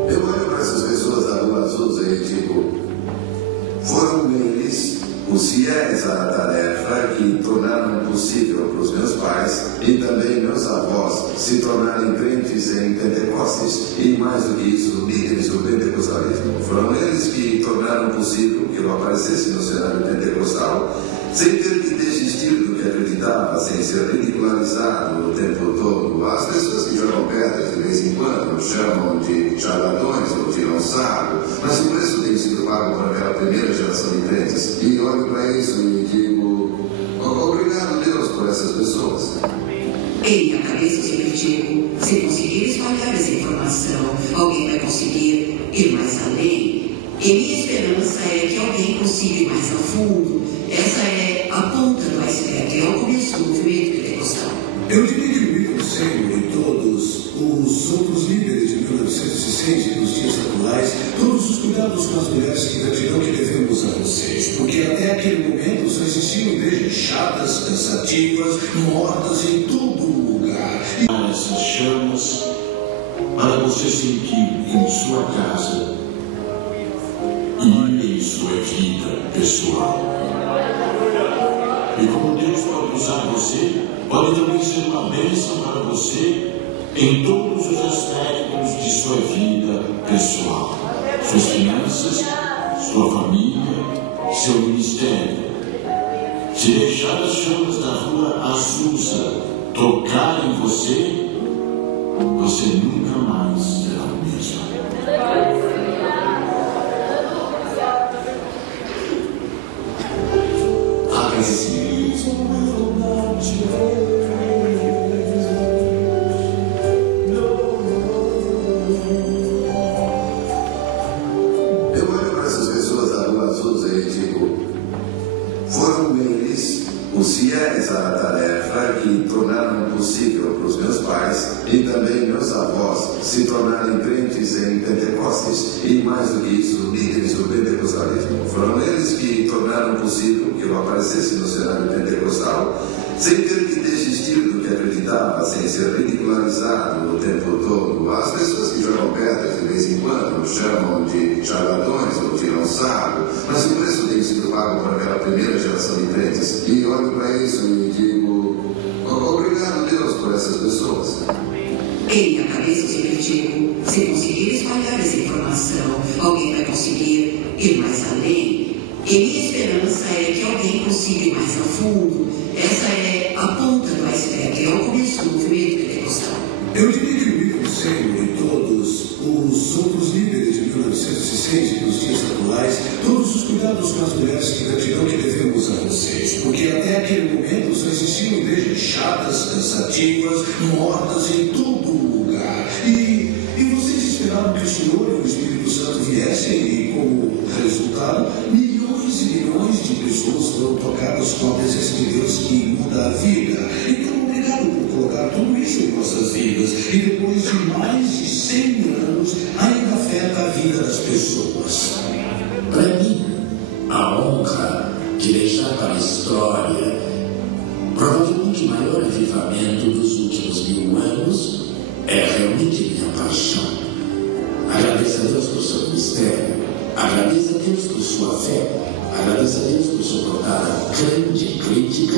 Eu olho para essas pessoas da rua Azusa e digo, foram eles os fiéis à tarefa que tornaram possível para os meus pais e também meus avós se tornarem crentes em Pentecostes e, mais do que isso, líderes do pentecostalismo. Foram eles que tornaram possível que eu aparecesse no cenário pentecostal sem ter que desistir do que acreditava, sem ser ridicularizado o tempo todo. As pessoas que jogam pedras de vez em quando chamam de charlatões ou tiram sarro, mas o preço tem sido pago para aquela primeira geração de crentes. E olho para isso e digo, obrigado Deus por essas pessoas. Em minha cabeça eu sempre digo, se conseguir espalhar essa informação, alguém vai conseguir ir mais além. E minha esperança é que alguém consiga ir mais a fundo. Essa é a ponta do iceberg, é o começo do movimento pentecostal. Eu diria que o William Seymour e todos os outros líderes de 1906 e dos dias atuais, todos os cuidados com as mulheres que dirão que devemos a vocês, porque até aquele momento só existiam igrejas chatas, cansativas, mortas em todo lugar. Essas chamas para você sentir em sua casa e em sua vida pessoal. E como Deus pode usar você, pode também ser uma bênção para você em todos os aspectos de sua vida pessoal. Suas finanças, sua família, seu ministério. Se deixar as chamas da rua Azusa tocar em você, você nunca mais será o mesmo. Eu olho para essas pessoas da rua Azusa e digo, foram eles os fiéis à tarefa que tornaram possível para os meus pais e também meus avós se tornarem crentes em Pentecostes e, mais do que isso, líderes do pentecostalismo. Foram eles que tornaram possível que eu aparecesse no cenário pentecostal sem ter que desistir do que acreditava, sem ser ridicularizado o tempo todo. As pessoas que jogam pedras de vez em quando chamam de charlatões ou tiram sarro, mas o preço tem sido pago para aquela primeira geração de crentes. E olho para isso e digo, obrigado Deus por essas pessoas. Em minha cabeça eu sempre digo, se conseguir espalhar essa informação, alguém vai conseguir ir mais além. E minha esperança é que alguém consiga ir mais a fundo. Essa é a ponta do iceberg, é o começo do movimento pentecostal. Eu diria que o William Seymour e todos os outros líderes de 1906 e dos dias atuais, todos os cuidados com as mulheres que dirão que devemos a vocês, porque até aquele momento só existiam igrejas chatas, cansativas, mortas em todo lugar. E vocês esperavam que o Senhor e o Espírito Santo Santo viessem e, como resultado, milhões e milhões de pessoas foram tocadas com a presença de Deus que muda a vida. Então, obrigado por colocar tudo isso em nossas vidas. E depois de mais de 100 anos, ainda afeta a vida das pessoas. Para mim, a honra de deixar para a história provavelmente o maior avivamento dos últimos 1000 anos é realmente minha paixão. Agradeço a Deus por seu ministério, agradeço a Deus por sua fé, agradeço a Deus por suportar a grande crítica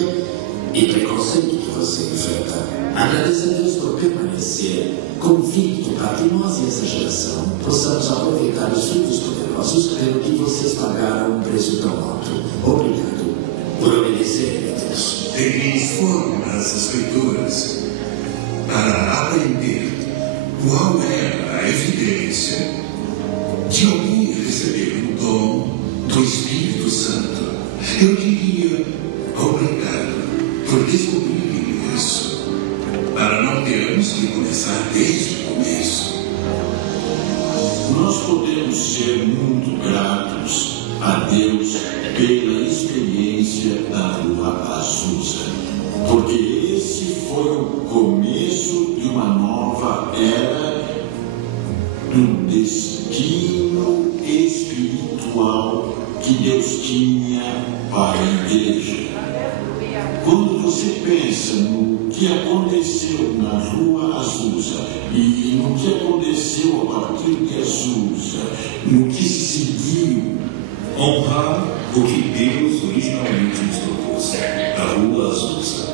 e preconceito que você enfrenta. Agradeço a Deus por permanecer convicto para que nós e essa geração possamos aproveitar os frutos poderosos pelo que vocês pagaram um preço tão alto. Obrigado por obedecerem a Deus. Eles foram nas Escrituras para aprender qual era a evidência de alguém receber o dom do Espírito Santo. Eu diria obrigado por descobrirem isso, para não termos que começar desde o começo. Nós podemos ser muito gratos a Deus pela experiência da Rua Azusa, porque esse foi o começo de uma nova era, de um destino espiritual que Deus tinha para a igreja. Quando você pensa no que aconteceu na Rua Azusa e no que aconteceu a partir de Azusa, no que seguiu, honrar o que Deus originalmente nos propôs. A Rua Azusa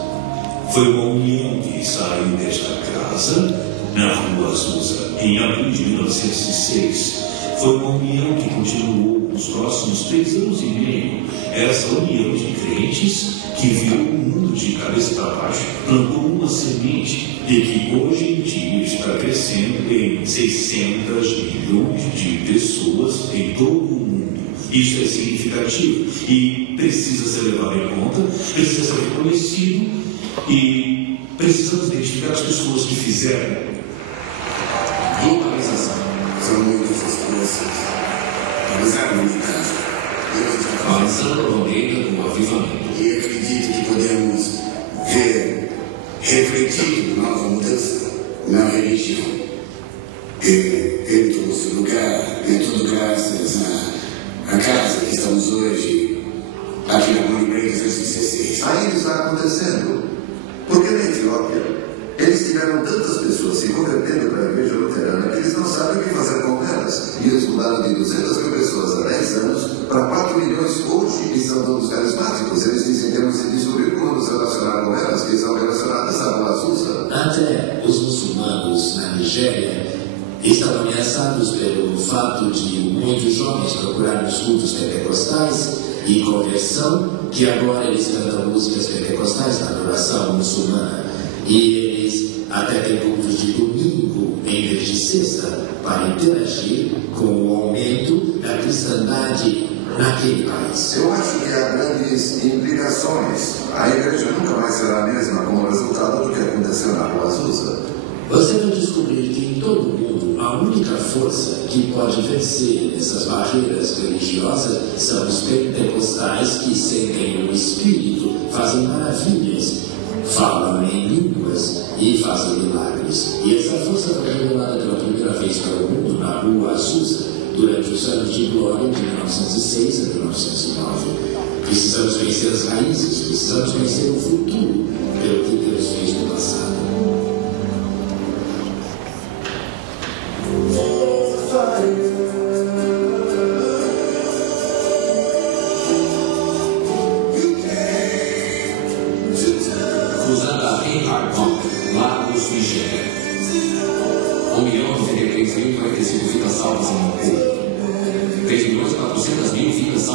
foi uma união que saiu desta casa na Rua Azusa em abril de 1906. Foi uma união que continuou nos próximos 3 anos e meio. Essa união de crentes que viu o mundo de cabeça para baixo, plantou uma semente e que hoje em dia está crescendo em 600 milhões de pessoas em todo o mundo. Isso é significativo e precisa ser levado em conta, precisa ser reconhecido e precisamos identificar as pessoas que fizeram. Globalização. São muitas as forças. Apesar do caso, Alessandro Nogueira do Avivamento. E acredito que podemos ver refletido nova mudança na religião. Ele tomou seu lugar, é tudo graças à casa que estamos hoje aqui na Comunidade 216. Ainda está acontecendo. Porque na Etiópia, eles tiveram tantas pessoas se convertendo para a igreja luterana que eles não sabem o que fazer com elas. E eles mudaram de 200 mil pessoas há 10 anos para 4 milhões hoje, que são todos carismáticos. Eles dizem que não se descobriu como se relacionar com elas, que são relacionadas à Rua Azusa. Até os muçulmanos na Nigéria estão ameaçados pelo fato de muitos jovens procurarem os cultos pentecostais e conversão, que agora eles cantam músicas pentecostais na adoração muçulmana. E eles até têm cultos de domingo em vez de sexta para interagir com o aumento da cristandade naquele país. Eu acho que há grandes implicações. A igreja nunca mais será a mesma como resultado do que aconteceu na Rua Azusa. Você vai descobrir que em todo o mundo a única força que pode vencer essas barreiras religiosas são os pentecostais que sentem o Espírito, fazem maravilhas, falam em línguas e fazem milagres. E essa força foi revelada pela primeira vez para o mundo na Rua Azusa durante os anos de glória de 1906 a 1909. Precisamos conhecer as raízes, precisamos conhecer o futuro pelo que Deus fez no passado. Cruzando a Reinhard Lagos, Nigéria. 1.093.045 vidas salvas em Macau. 3.400.000 vidas salvas.